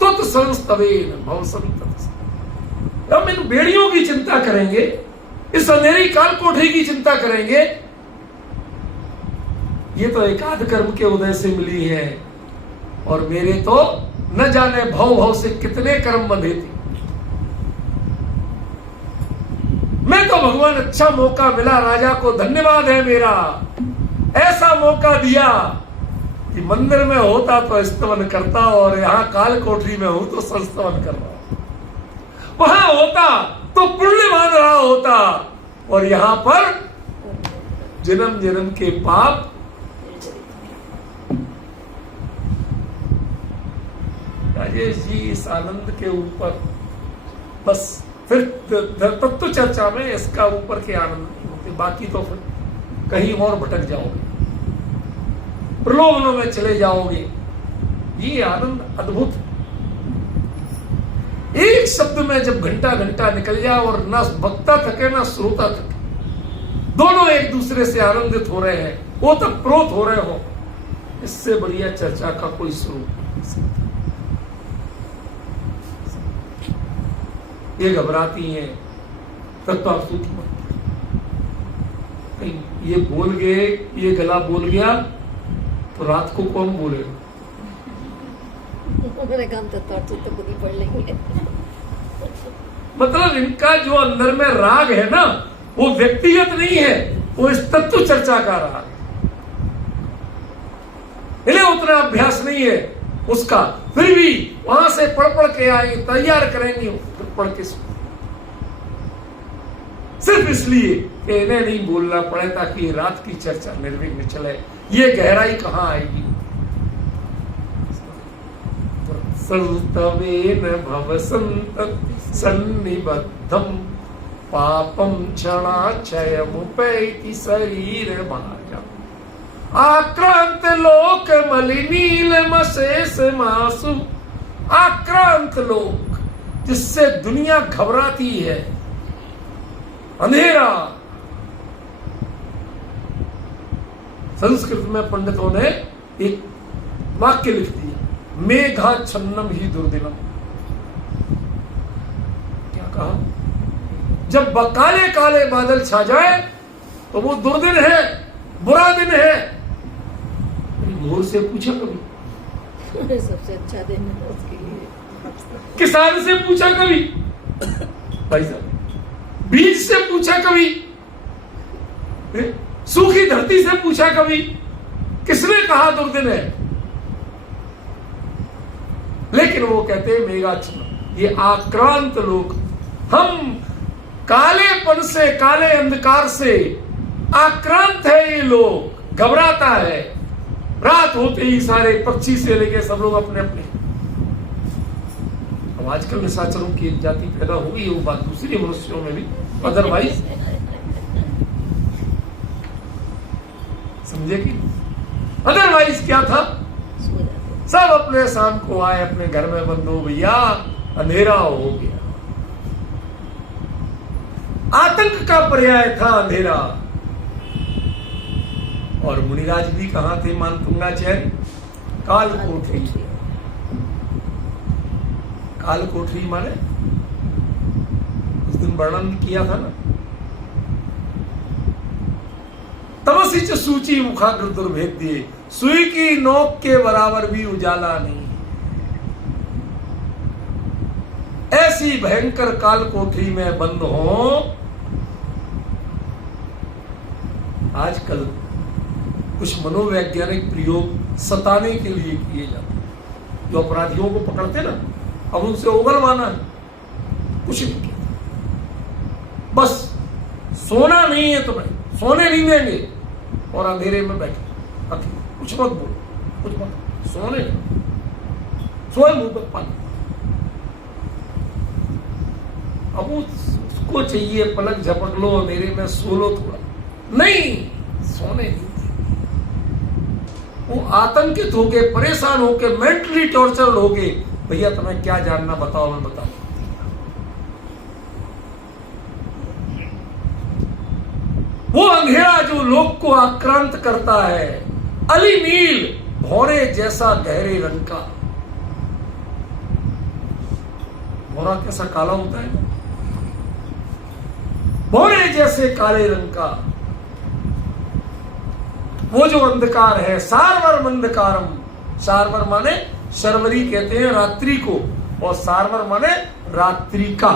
तो संस्तवेन भव संतत, हम इन बेड़ियों की चिंता करेंगे, इस अंधेरी काल कोठरी की चिंता करेंगे। ये तो एकाध कर्म के उदय से मिली है, और मेरे तो न जाने भव भव से कितने कर्म बंधे थे। मैं तो भगवान अच्छा मौका मिला, राजा को धन्यवाद है मेरा, ऐसा मौका दिया कि मंदिर में होता तो स्तवन करता, और यहां काल कोठरी में हूं तो संस्तवन कर रहा हूं। वहां होता तो पुण्य मान रहा होता, और यहां पर जन्म जन्म के पाप। राजेश जी इस आनंद के ऊपर बस फिर तत्व चर्चा में इसका ऊपर के आनंद नहीं होते, बाकी तो फिर कहीं और भटक जाओगे, प्रलोभनों में चले जाओगे। ये आनंद अद्भुत है। एक शब्द में जब घंटा घंटा निकल जाए और ना वक्ता थके ना श्रोता थके, दोनों एक दूसरे से आनंदित हो रहे हैं, वो तक प्रोत हो रहे हो, इससे बढ़िया चर्चा का कोई स्वरूप नहीं हो सकता। ये घबराती हैं तत्वार्थों की बात, ये बोल गए, ये गला बोल गया तो रात को कौन बोलेगा? मेरे काम तो खुद ही पढ़ लेंगे। मतलब इनका जो अंदर में राग है ना, वो व्यक्तिगत नहीं है, वो इस तत्व चर्चा का राग है। इन्हें उतना अभ्यास नहीं है उसका, फिर भी वहां से पढ़ पढ़ के आएंगे, तैयार करेंगे, फिर पढ़ के सिर्फ इसलिए कि इन्हें नहीं बोलना पड़े ताकि रात की चर्चा निर्विघ्न चले। ये गहराई कहां आएगी? संतवेन भव संतति सन्निबद्धम पापम क्षणाक्षयमुपैति शरीर भाजम आक्रांत लोक मलिनीलमशेष मासु। आक्रांत लोक, जिससे दुनिया घबराती है, अंधेरा। संस्कृत में पंडितों ने एक वाक्य लिख दिया, मेघाच्छन्नम ही दुर्दिनम। क्या कहा? जब काले काले बादल छा जाए तो वो दुर्दिन है, बुरा दिन है। मोर से पूछा कभी? सबसे अच्छा दिन है उसके लिए। किसान से पूछा कभी? भाई साहब, बीज से पूछा कभी? सूखी धरती से पूछा कभी? किसने कहा दुर्दिन है? लेकिन वो कहते हैं मेघाच्छन्न, ये आक्रांत लोग। हम कालेपन से, काले अंधकार से आक्रांत है, ये लोग घबराता है। रात होते ही सारे पक्षी से लेके सब लोग अपने अपने। अब आजकल निशाचरों की एक जाति पैदा हो गई है, वो बात दूसरी, मनुष्यों में भी। अदरवाइज समझे कि अदरवाइज क्या था, सो जाते। सब अपने शाम को आए, अपने घर में बंद हो, भैया अंधेरा हो गया। आतंक का पर्याय था अंधेरा। और मुनिराज भी कहां थे मानतुंगाचार्य? काल कोठरी। काल कोठरी माने उस दिन वर्णन किया था ना, तमसी च सूची मुखाग्र दुर्भेद्य, सुई की नोक के बराबर भी उजाला नहीं। ऐसी भयंकर काल कोठरी में बंद हो। आजकल कुछ मनोवैज्ञानिक प्रयोग सताने के लिए किए जाते हैं। जो अपराधियों को पकड़ते ना, अब उनसे उगलवाना है, कुछ नहीं किया, बस सोना नहीं है तुम्हें, सोने नहीं देंगे, और अंधेरे में बैठे कुछ मत बोलो, कुछ मत, सोने नहीं, सोए मुंह पर पानी। अब उसको चाहिए पलक झपक लो, अंधेरे में सो लो थोड़ा, नहीं, सोने नहीं। वो आतंकित होके, परेशान होके, मेंटली टॉर्चर्ड होके, भैया तुम्हें क्या जानना बताओ, मैं बताऊं। वो अंधेरा जो लोग को आक्रांत करता है, अली नील भौरे जैसा गहरे रंग का। भौरा कैसा काला होता है, भौरे जैसे काले रंग का वो जो अंधकार है, सारवर मंधकारम। सारवर माने शर्वरी कहते हैं रात्रि को, और सारवर माने रात्रि का।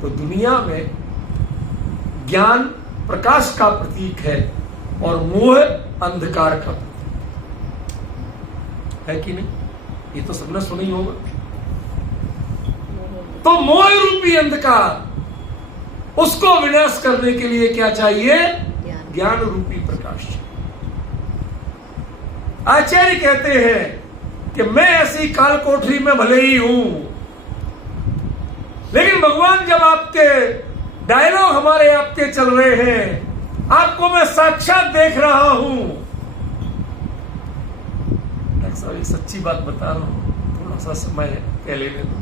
तो दुनिया में ज्ञान प्रकाश का प्रतीक है और मोह अंधकार का प्रतीक है कि नहीं? ये तो सबने सुना ही होगा। तो मोह रूपी अंधकार, उसको विनाश करने के लिए क्या चाहिए? ज्ञान रूपी प्रकाश। आचार्य कहते हैं कि मैं ऐसी काल कोठरी में भले ही हूं, लेकिन भगवान जब आपके डायलॉग हमारे आपके चल रहे हैं, आपको मैं साक्षात देख रहा हूं। डॉक्टर साहब एक सच्ची बात बता रहा हूं, थोड़ा सा समय कह लेने दो।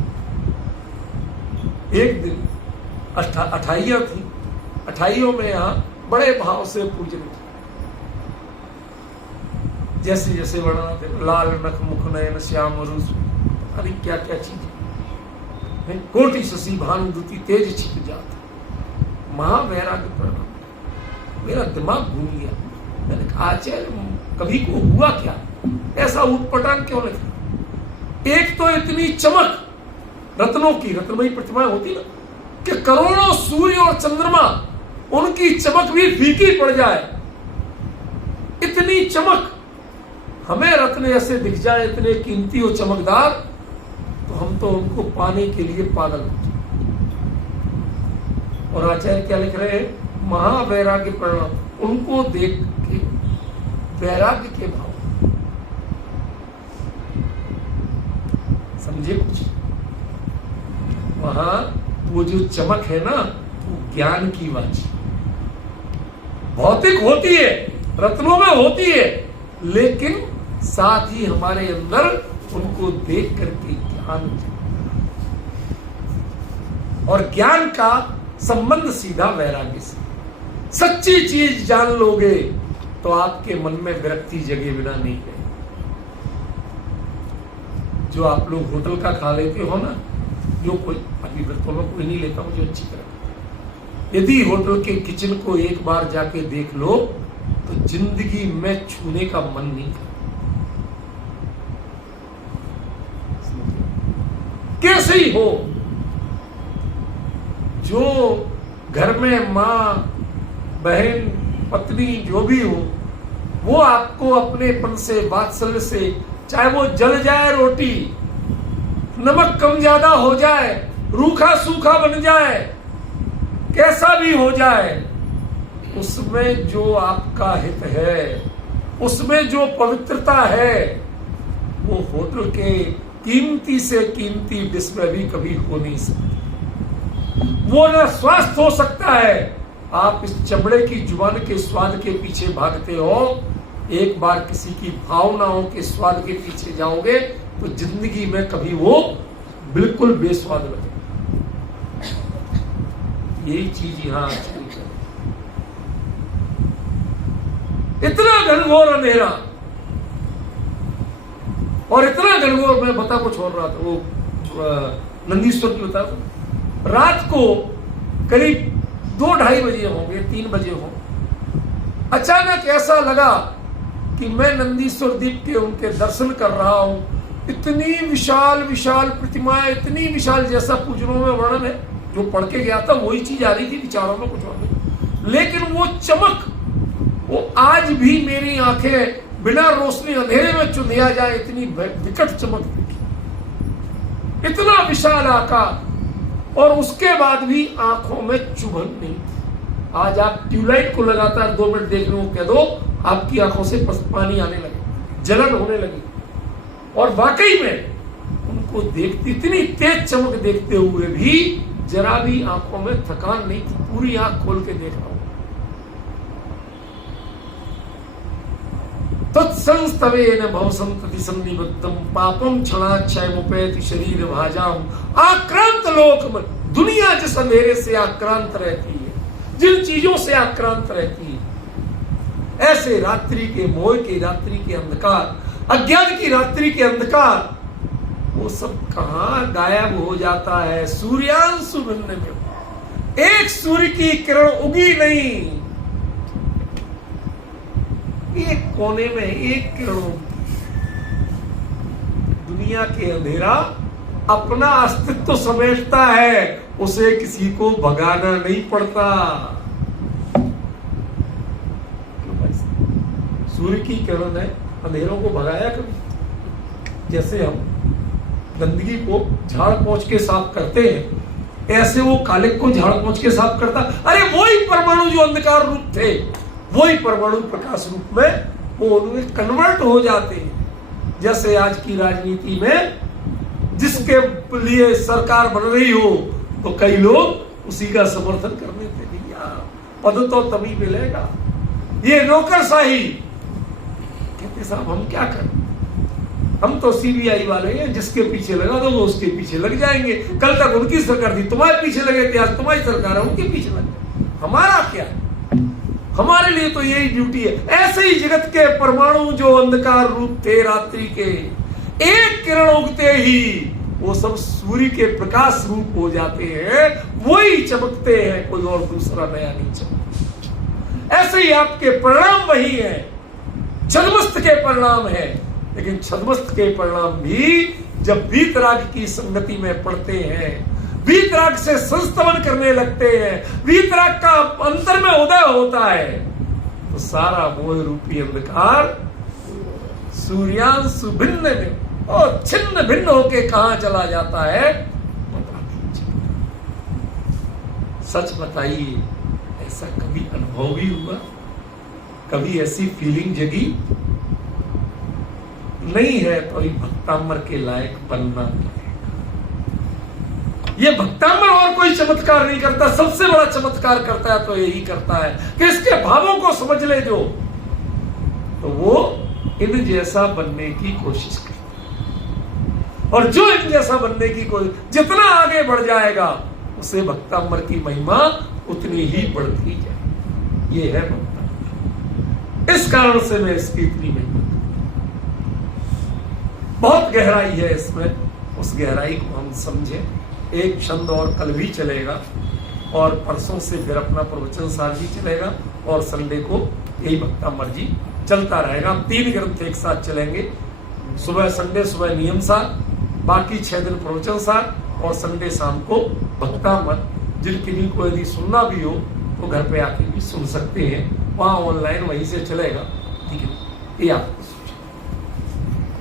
एक दिन अठाइयां थी, अठाइयों में यहां बड़े भाव से पूजन, जैसे जैसे वर्णनाते, लाल नख मुख नयन श्याम रुस, अरे क्या क्या चीज, कोटि शशि भानुदुति तेज छिप जाता, महावैराग्य प्रणाम। मेरा दिमाग घूम गया। मैंने कहा आचार्य कभी को हुआ क्या, ऐसा उटपटांग क्यों नहीं? एक तो इतनी चमक रत्नों की, रत्नमयी प्रतिमाएं होती ना, कि करोड़ों सूर्य और चंद्रमा, उनकी चमक भी फीकी पड़ जाए, इतनी चमक, हमें रत्न ऐसे दिख जाए इतने कीमती और चमकदार, तो हम तो उनको पाने के लिए पागल हो जाए। और आचार्य क्या लिख रहे हैं? महावैराग्य प्रणाम, उनको देख के वैराग्य के भाव। समझे कुछ? वहां वो जो चमक है ना, वो ज्ञान की वाची, भौतिक होती है, रत्नों में होती है, लेकिन साथ ही हमारे अंदर उनको देख करके ज्ञान, और ज्ञान का संबंध सीधा वैराग्य से। सच्ची चीज जान लोगे तो आपके मन में विरक्ति जगे बिना नहीं है। जो आप लोग होटल का खा लेते हो ना, जो कोई, अभी व्रतों में कोई नहीं लेता मुझे अच्छी तरह, यदि होटल के किचन को एक बार जाके देख लो तो जिंदगी में छूने का मन नहीं करता। कैसे ही हो, जो घर में मां, बहन, पत्नी जो भी हो, वो आपको अपनेपन से, वात्सल्य से, चाहे वो जल जाए रोटी, नमक कम ज्यादा हो जाए, रूखा सूखा बन जाए, कैसा भी हो जाए, उसमें जो आपका हित है, उसमें जो पवित्रता है, वो होटल के कीमती से कीमती डिश में भी कभी हो नहीं सकती। वो न स्वास्थ्य हो सकता है, आप इस चमड़े की जुबान के स्वाद के पीछे भागते हो, एक बार किसी की भावनाओं के स्वाद के पीछे जाओगे तो जिंदगी में कभी वो बिल्कुल बेस्वाद लगे। यही चीज यहां आजकल इतना घनघोर अंधेरा और इतना घनघोर। मैं बता कुछ और रहा था, वो नंदीश्वर की बता था, रात को करीब 2-2:30 बजे होंगे, 3 बजे हो, अचानक ऐसा लगा कि मैं नंदीश्वर द्वीप के उनके दर्शन कर रहा हूं। इतनी विशाल विशाल प्रतिमाएं, इतनी विशाल, जैसा पूजनों में वर्णन है, जो पढ़ के गया था वही चीज आ रही थी विचारों में, कुछ और नहीं। लेकिन वो चमक, वो आज भी मेरी आंखें बिना रोशनी अंधेरे में चुंधिया जाए इतनी विकट चमक दिखी, इतना विशाल आकार, और उसके बाद भी आंखों में चुभन नहीं थी। आज आप ट्यूबलाइट को लगातार 2 मिनट देखने को कह दो, आपकी आंखों से पानी आने लगे, जलन होने लगी। और वाकई में उनको देखते, इतनी तेज चमक देखते हुए भी जरा भी आंखों में थकान नहीं थी, पूरी आंख खोल के देख रहा हूं। तत्संस्तवेन भवसंतति सन्निबद्धं पापम क्षणाक्षयमुपैति शरीर भाजाम। आक्रांत लोक में दुनिया जिस अंधेरे से आक्रांत रहती है, जिन चीजों से आक्रांत रहती है, ऐसे रात्रि के मोह के, रात्रि के अंधकार, अज्ञान की रात्रि के अंधकार, वो सब कहां गायब हो जाता है। सूर्यांशु भिन्न में एक सूर्य की किरण उगी नहीं, एक कोने में एक किरण उगती। दुनिया के अंधेरा अपना अस्तित्व समेटता है, उसे किसी को भगाना नहीं पड़ता। सूर्य की किरण है, अंधेरों को भगाया कभी? जैसे हम गंदगी को झाड़ पोंछ के साफ करते हैं, ऐसे वो कालिक को झाड़ पोंछ के साफ करता। अरे वही परमाणु जो अंधकार रूप थे, वही परमाणु प्रकाश रूप में वो उनमें कन्वर्ट हो जाते हैं। जैसे आज की राजनीति में जिसके लिए सरकार बन रही हो, तो कई लोग उसी का समर्थन करने थे, पद तो तभी मिलेगा, ये नौकरशाही। कहते साहब हम क्या करें, हम तो सीबीआई वाले हैं, जिसके पीछे लगा दो वो उसके पीछे लग जाएंगे। कल तक उनकी सरकार थी, तुम्हारे पीछे लगे थे, आज तुम्हारी सरकार है, उनके पीछे लग जाए। हमारा क्या, हमारे लिए तो यही ड्यूटी है। ऐसे ही जगत के परमाणु जो अंधकार रूप थे रात्रि के, एक किरण उगते ही वो सब सूर्य के प्रकाश रूप हो जाते हैं, वही चमकते हैं, कोई और दूसरा नया नहीं चमकता। ऐसे ही आपके परिणाम वही है, छद्मस्त के परिणाम है। लेकिन छद्मस्त के परिणाम भी जब वीतराग की संगति में पड़ते हैं, वीतराग से संस्तवन करने लगते हैं, वीतराग का अंतर में उदय होता है, तो सारा मोह रूपी अंधकार सूर्यांशु भिन्न में और छिन्न भिन्न होके कहां चला जाता है पता नहीं चलता। सच बताइए, ऐसा कभी अनुभव भी हुआ? कभी ऐसी फीलिंग जगी? नहीं है तो ये भक्तांबर के लायक बनना पड़ेगा। ये भक्तांबर और कोई चमत्कार नहीं करता, सबसे बड़ा चमत्कार करता है तो यही करता है कि इसके भावों को समझ ले जो, तो वो इन जैसा बनने की कोशिश करता है। और जो इन जैसा बनने की कोशिश, जितना आगे बढ़ जाएगा उसे भक्तांबर की महिमा उतनी ही बढ़ती जाए। ये है भक्तांबर। इस कारण से मैं इसकी इतनी महिमा, बहुत गहराई है इसमें, उस गहराई को हम समझें। एक छंद और कल भी चलेगा और परसों से फिर अपना प्रवचन सार भी चलेगा और संडे को यही भक्तांबर जी चलता रहेगा। 3 ग्रंथ एक साथ चलेंगे, सुबह संडे सुबह नियम सार, बाकी 6 दिन प्रवचन सार और संडे शाम को भक्तांबर। जिन को यदि सुनना भी हो तो घर पे आके भी सुन सकते हैं, वहां ऑनलाइन वहीं से चलेगा। ठीक है, ये आप